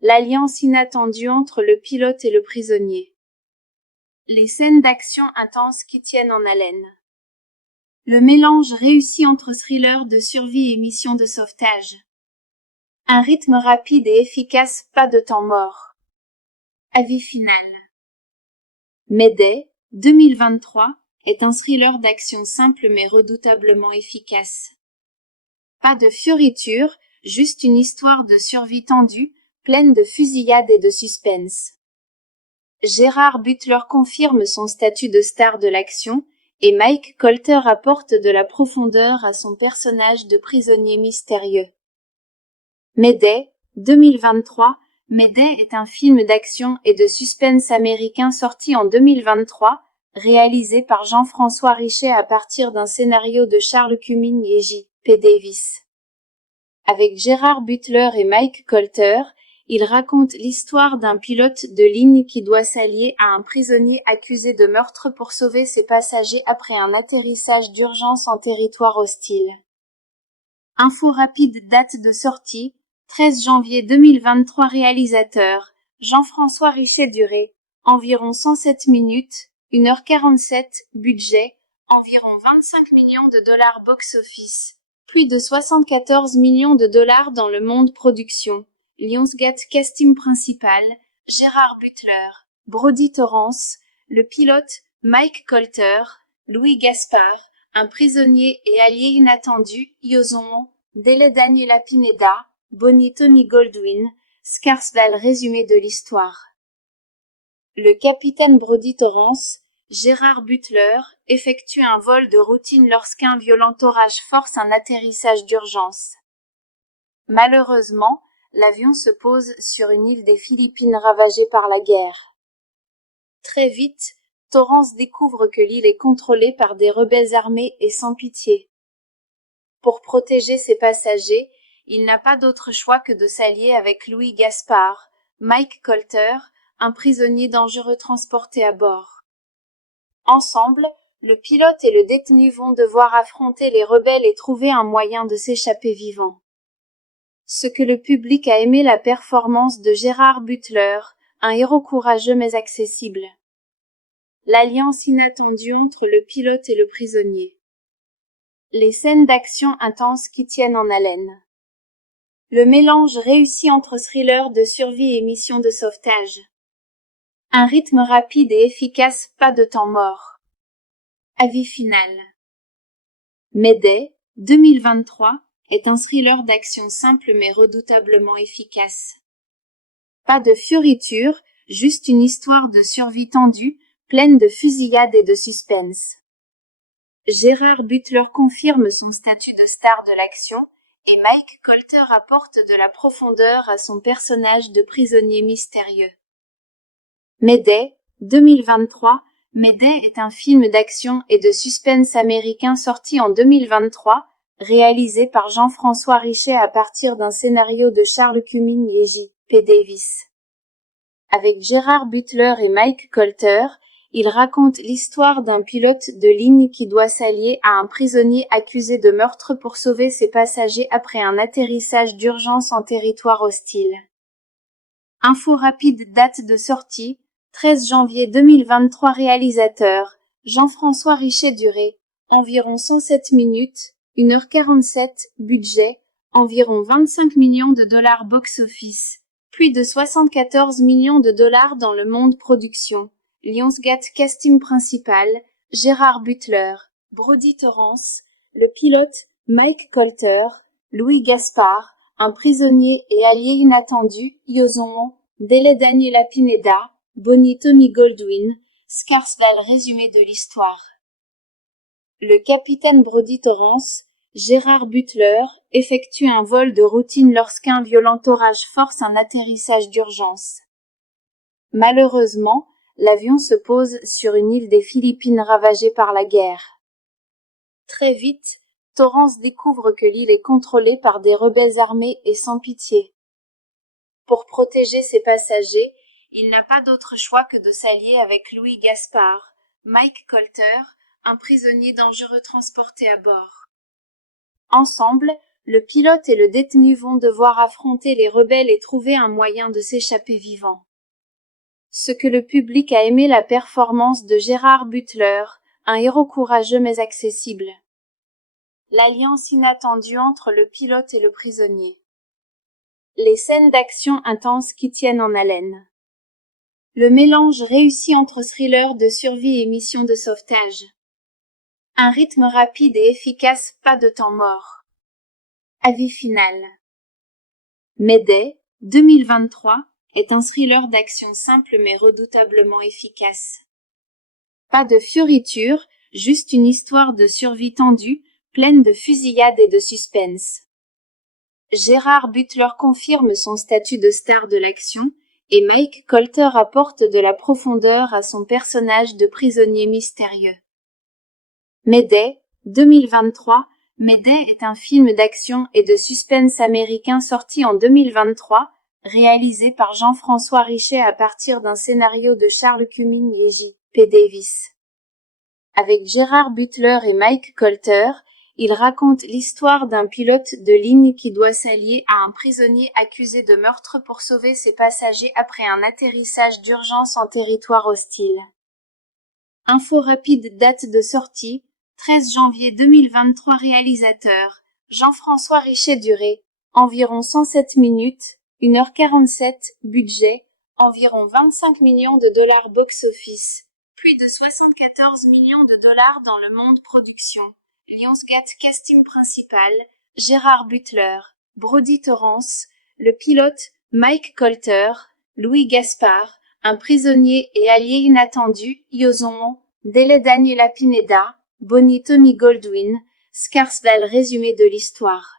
L'alliance inattendue entre le pilote et le prisonnier. Les scènes d'action intenses qui tiennent en haleine. Le mélange réussi entre thriller de survie et mission de sauvetage. Un rythme rapide et efficace, pas de temps mort. Avis final. Mayday, 2023, est un thriller d'action simple mais redoutablement efficace. Pas de fioritures, juste une histoire de survie tendue, pleine de fusillades et de suspense. Gérard Butler confirme son statut de star de l'action, et Mike Colter apporte de la profondeur à son personnage de prisonnier mystérieux. Mayday, 2023. Mayday est un film d'action et de suspense américain sorti en 2023, réalisé par Jean-François Richet à partir d'un scénario de Charles Cumming et J.P. Davis. Avec Gérard Butler et Mike Colter, il raconte l'histoire d'un pilote de ligne qui doit s'allier à un prisonnier accusé de meurtre pour sauver ses passagers après un atterrissage d'urgence en territoire hostile. Info rapide. Date de sortie, 13 janvier 2023. Réalisateur, Jean-François Richet. Durée, environ 107 minutes, 1h47. Budget, environ 25 millions de dollars. Box-office, plus de 74 millions de dollars dans le monde. Production, Lionsgate. Casting principal, Gérard Butler, Brody Torrance, le pilote, Mike Colter, Louis Gaspard, un prisonnier et allié inattendu, Ioson, Dele Daniela Pineda, Bonnie Tommy Goldwyn, Scarsdale. Résumé de l'histoire. Le capitaine Brody Torrance, Gérard Butler, effectue un vol de routine lorsqu'un violent orage force un atterrissage d'urgence. Malheureusement, l'avion se pose sur une île des Philippines ravagée par la guerre. Très vite, Torrance découvre que l'île est contrôlée par des rebelles armés et sans pitié. Pour protéger ses passagers, il n'a pas d'autre choix que de s'allier avec Louis Gaspard, Mike Colter, un prisonnier dangereux transporté à bord. Ensemble, le pilote et le détenu vont devoir affronter les rebelles et trouver un moyen de s'échapper vivant. Ce que le public a aimé: la performance de Gérard Butler, un héros courageux mais accessible. L'alliance inattendue entre le pilote et le prisonnier. Les scènes d'action intenses qui tiennent en haleine. Le mélange réussi entre thriller de survie et mission de sauvetage. Un rythme rapide et efficace, pas de temps mort. Avis final. Mayday, 2023, est un thriller d'action simple mais redoutablement efficace. Pas de fioritures, juste une histoire de survie tendue, pleine de fusillades et de suspense. Gérard Butler confirme son statut de star de l'action, et Mike Colter apporte de la profondeur à son personnage de prisonnier mystérieux. Mayday, 2023. Mayday est un film d'action et de suspense américain sorti en 2023, réalisé par Jean-François Richet à partir d'un scénario de Charles Cumming et J.P. Davis. Avec Gerard Butler et Mike Colter, il raconte l'histoire d'un pilote de ligne qui doit s'allier à un prisonnier accusé de meurtre pour sauver ses passagers après un atterrissage d'urgence en territoire hostile. Info rapide, date de sortie, 13 janvier 2023. Réalisateur, Jean-François Richet. Durée, environ 107 minutes, 1h47, budget, environ 25 millions de dollars box-office, plus de 74 millions de dollars dans le monde. Production, Lionsgate. Casting principal, Gerard Butler, Brody Torrance, le pilote, Mike Colter, Louis Gaspard, un prisonnier et allié inattendu, Yoson, Dele Daniela Pineda, Bonnie Tommy Goldwyn, Scarsvale. Résumé de l'histoire. Le capitaine Brody Torrance, Gerard Butler, effectue un vol de routine lorsqu'un violent orage force un atterrissage d'urgence. Malheureusement, l'avion se pose sur une île des Philippines ravagée par la guerre. Très vite, Torrance découvre que l'île est contrôlée par des rebelles armés et sans pitié. Pour protéger ses passagers, il n'a pas d'autre choix que de s'allier avec Louis Gaspard, Mike Colter, un prisonnier dangereux transporté à bord. Ensemble, le pilote et le détenu vont devoir affronter les rebelles et trouver un moyen de s'échapper vivant. Ce que le public a aimé: la performance de Gerard Butler, un héros courageux mais accessible. L'alliance inattendue entre le pilote et le prisonnier. Les scènes d'action intenses qui tiennent en haleine. Le mélange réussi entre thriller de survie et mission de sauvetage. Un rythme rapide et efficace, pas de temps mort. Avis final. Mayday, 2023, est un thriller d'action simple mais redoutablement efficace. Pas de fioritures, juste une histoire de survie tendue, pleine de fusillades et de suspense. Gerard Butler confirme son statut de star de l'action, et Mike Colter apporte de la profondeur à son personnage de prisonnier mystérieux. Mayday, 2023. Mayday est un film d'action et de suspense américain sorti en 2023, réalisé par Jean-François Richet à partir d'un scénario de Charles Cumming et J.P. Davis. Avec Gerard Butler et Mike Colter, il raconte l'histoire d'un pilote de ligne qui doit s'allier à un prisonnier accusé de meurtre pour sauver ses passagers après un atterrissage d'urgence en territoire hostile. Info rapide, date de sortie, 13 janvier 2023. Réalisateur, Jean-François Richet. Durée, environ 107 minutes, 1h47, budget, environ 25 millions de dollars box-office, plus de 74 millions de dollars dans le monde. Production, Lionsgate. Casting principal, Gerard Butler, Brody Torrance, le pilote, Mike Colter, Louis Gaspard, un prisonnier et allié inattendu, Yoson, Dele Daniela Pineda, Bonnie Tommy Goldwyn, Scarsvale. Résumé de l'histoire.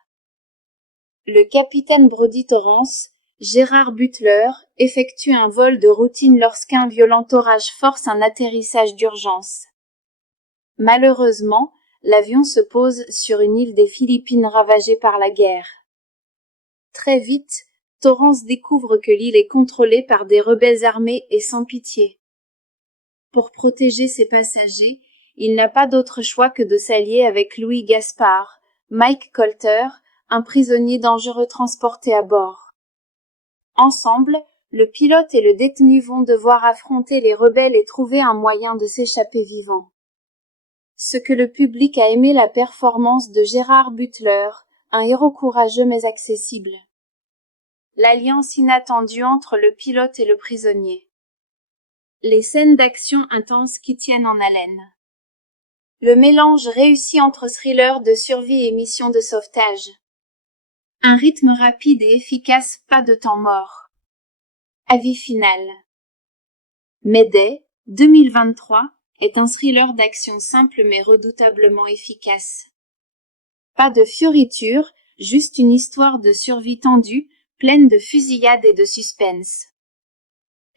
Le capitaine Brody Torrance, Gerard Butler, effectue un vol de routine lorsqu'un violent orage force un atterrissage d'urgence. Malheureusement, l'avion se pose sur une île des Philippines ravagée par la guerre. Très vite, Torrance découvre que l'île est contrôlée par des rebelles armés et sans pitié. Pour protéger ses passagers, il n'a pas d'autre choix que de s'allier avec Louis Gaspard, Mike Colter, un prisonnier dangereux transporté à bord. Ensemble, le pilote et le détenu vont devoir affronter les rebelles et trouver un moyen de s'échapper vivant. Ce que le public a aimé: la performance de Gerard Butler, un héros courageux mais accessible. L'alliance inattendue entre le pilote et le prisonnier. Les scènes d'action intenses qui tiennent en haleine. Le mélange réussi entre thriller de survie et mission de sauvetage. Un rythme rapide et efficace, pas de temps mort. Avis final. Mayday, 2023, est un thriller d'action simple mais redoutablement efficace. Pas de fioritures, juste une histoire de survie tendue, pleine de fusillades et de suspense.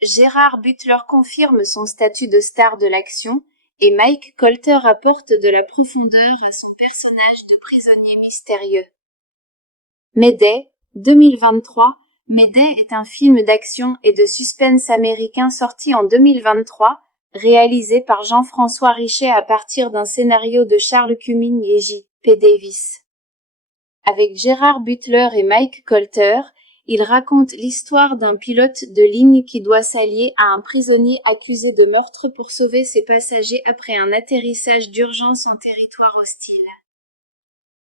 Gérard Butler confirme son statut de star de l'action, et Mike Colter apporte de la profondeur à son personnage de prisonnier mystérieux. Mayday, 2023. Mayday est un film d'action et de suspense américain sorti en 2023, réalisé par Jean-François Richet à partir d'un scénario de Charles Cumming et J.P. Davis. Avec Gérard Butler et Mike Colter, il raconte l'histoire d'un pilote de ligne qui doit s'allier à un prisonnier accusé de meurtre pour sauver ses passagers après un atterrissage d'urgence en territoire hostile.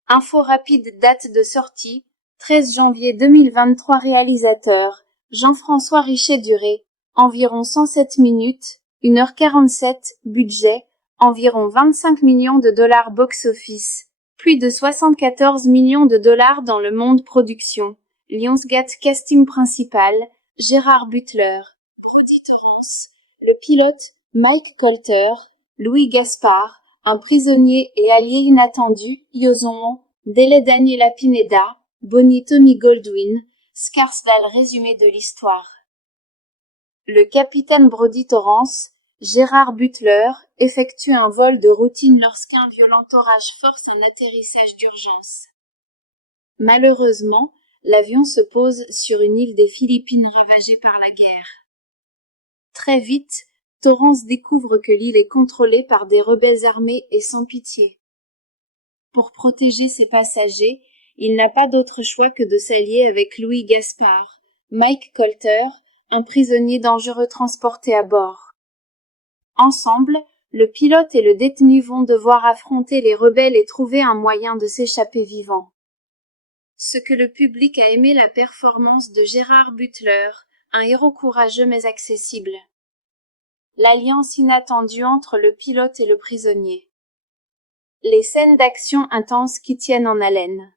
Info rapide, date de sortie, 13 janvier 2023. Réalisateur, Jean-François Richet. Durée, environ 107 minutes, 1h47, budget, environ 25 millions de dollars box-office, plus de 74 millions de dollars dans le monde. Production, Lionsgate. Casting principal, Gérard Butler, Brody Torrance, le pilote, Mike Colter, Louis Gaspard, un prisonnier et allié inattendu, Yoson, Dele Daniela Pineda, Bonnie Tommy Goldwyn, Scarsdale. Résumé de l'histoire. Le capitaine Brody Torrance, Gérard Butler, effectue un vol de routine lorsqu'un violent orage force un atterrissage d'urgence. Malheureusement, l'avion se pose sur une île des Philippines ravagée par la guerre. Très vite, Torrance découvre que l'île est contrôlée par des rebelles armés et sans pitié. Pour protéger ses passagers, il n'a pas d'autre choix que de s'allier avec Louis Gaspard, Mike Colter, un prisonnier dangereux transporté à bord. Ensemble, le pilote et le détenu vont devoir affronter les rebelles et trouver un moyen de s'échapper vivant. Ce que le public a aimé: la performance de Gérard Butler, un héros courageux mais accessible. L'alliance inattendue entre le pilote et le prisonnier. Les scènes d'action intenses qui tiennent en haleine.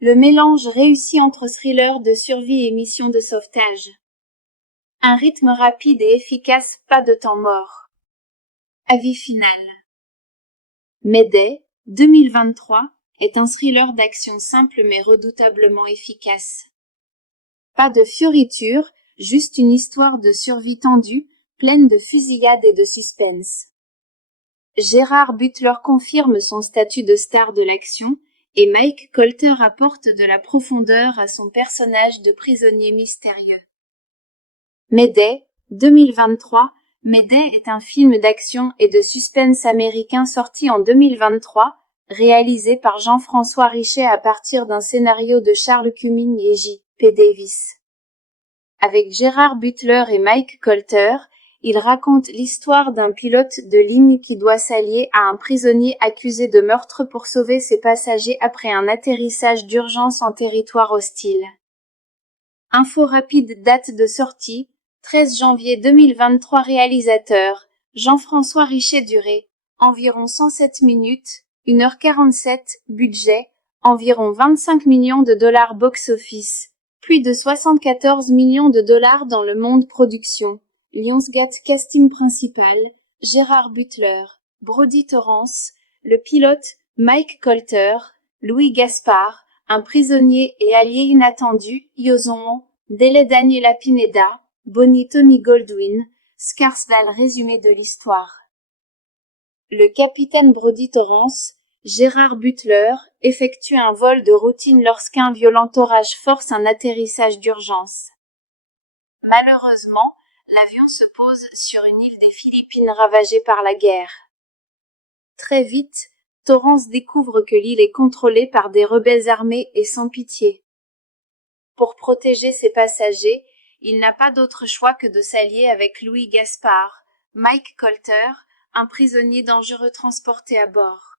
Le mélange réussi entre thriller de survie et mission de sauvetage. Un rythme rapide et efficace, pas de temps mort. Avis final. Mayday, 2023, est un thriller d'action simple mais redoutablement efficace. Pas de fioritures, juste une histoire de survie tendue, pleine de fusillades et de suspense. Gérard Butler confirme son statut de star de l'action, et Mike Colter apporte de la profondeur à son personnage de prisonnier mystérieux. Mayday, 2023. Mayday est un film d'action et de suspense américain sorti en 2023, réalisé par Jean-François Richet à partir d'un scénario de Charles Cumming et J.P. Davis. Avec Gérard Butler et Mike Colter, il raconte l'histoire d'un pilote de ligne qui doit s'allier à un prisonnier accusé de meurtre pour sauver ses passagers après un atterrissage d'urgence en territoire hostile. Info rapide, date de sortie, 13 janvier 2023. Réalisateur, Jean-François Richet. Durée, environ 107 minutes, 1h47, budget, environ 25 millions de dollars box-office, plus de 74 millions de dollars dans le monde. Production, Lionsgate. Casting principal, Gérard Butler, Brody Torrance, le pilote, Mike Colter, Louis Gaspard, un prisonnier et allié inattendu, Yoson, Dele Daniela Pineda, Bonnie Tommy Goldwyn, Scarsdale. Résumé de l'histoire. Le capitaine Brody Torrance, Gérard Butler, effectue un vol de routine lorsqu'un violent orage force un atterrissage d'urgence. Malheureusement, l'avion se pose sur une île des Philippines ravagée par la guerre. Très vite, Torrance découvre que l'île est contrôlée par des rebelles armés et sans pitié. Pour protéger ses passagers, il n'a pas d'autre choix que de s'allier avec Louis Gaspard, Mike Colter, un prisonnier dangereux transporté à bord.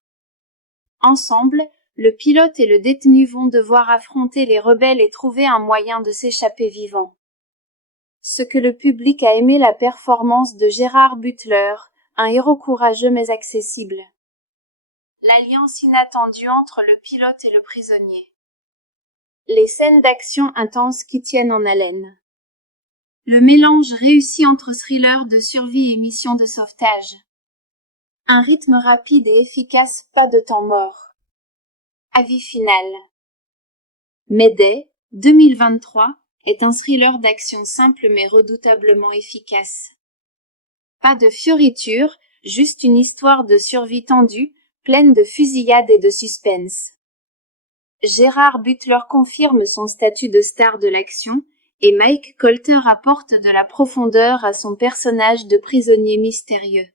Ensemble, le pilote et le détenu vont devoir affronter les rebelles et trouver un moyen de s'échapper vivant. Ce que le public a aimé: la performance de Gérard Butler, un héros courageux mais accessible. L'alliance inattendue entre le pilote et le prisonnier. Les scènes d'action intenses qui tiennent en haleine. Le mélange réussi entre thriller de survie et mission de sauvetage. Un rythme rapide et efficace, pas de temps mort. Avis final. Mayday, 2023, est un thriller d'action simple mais redoutablement efficace. Pas de fioritures, juste une histoire de survie tendue, pleine de fusillades et de suspense. Gérard Butler confirme son statut de star de l'action, et Mike Colter apporte de la profondeur à son personnage de prisonnier mystérieux.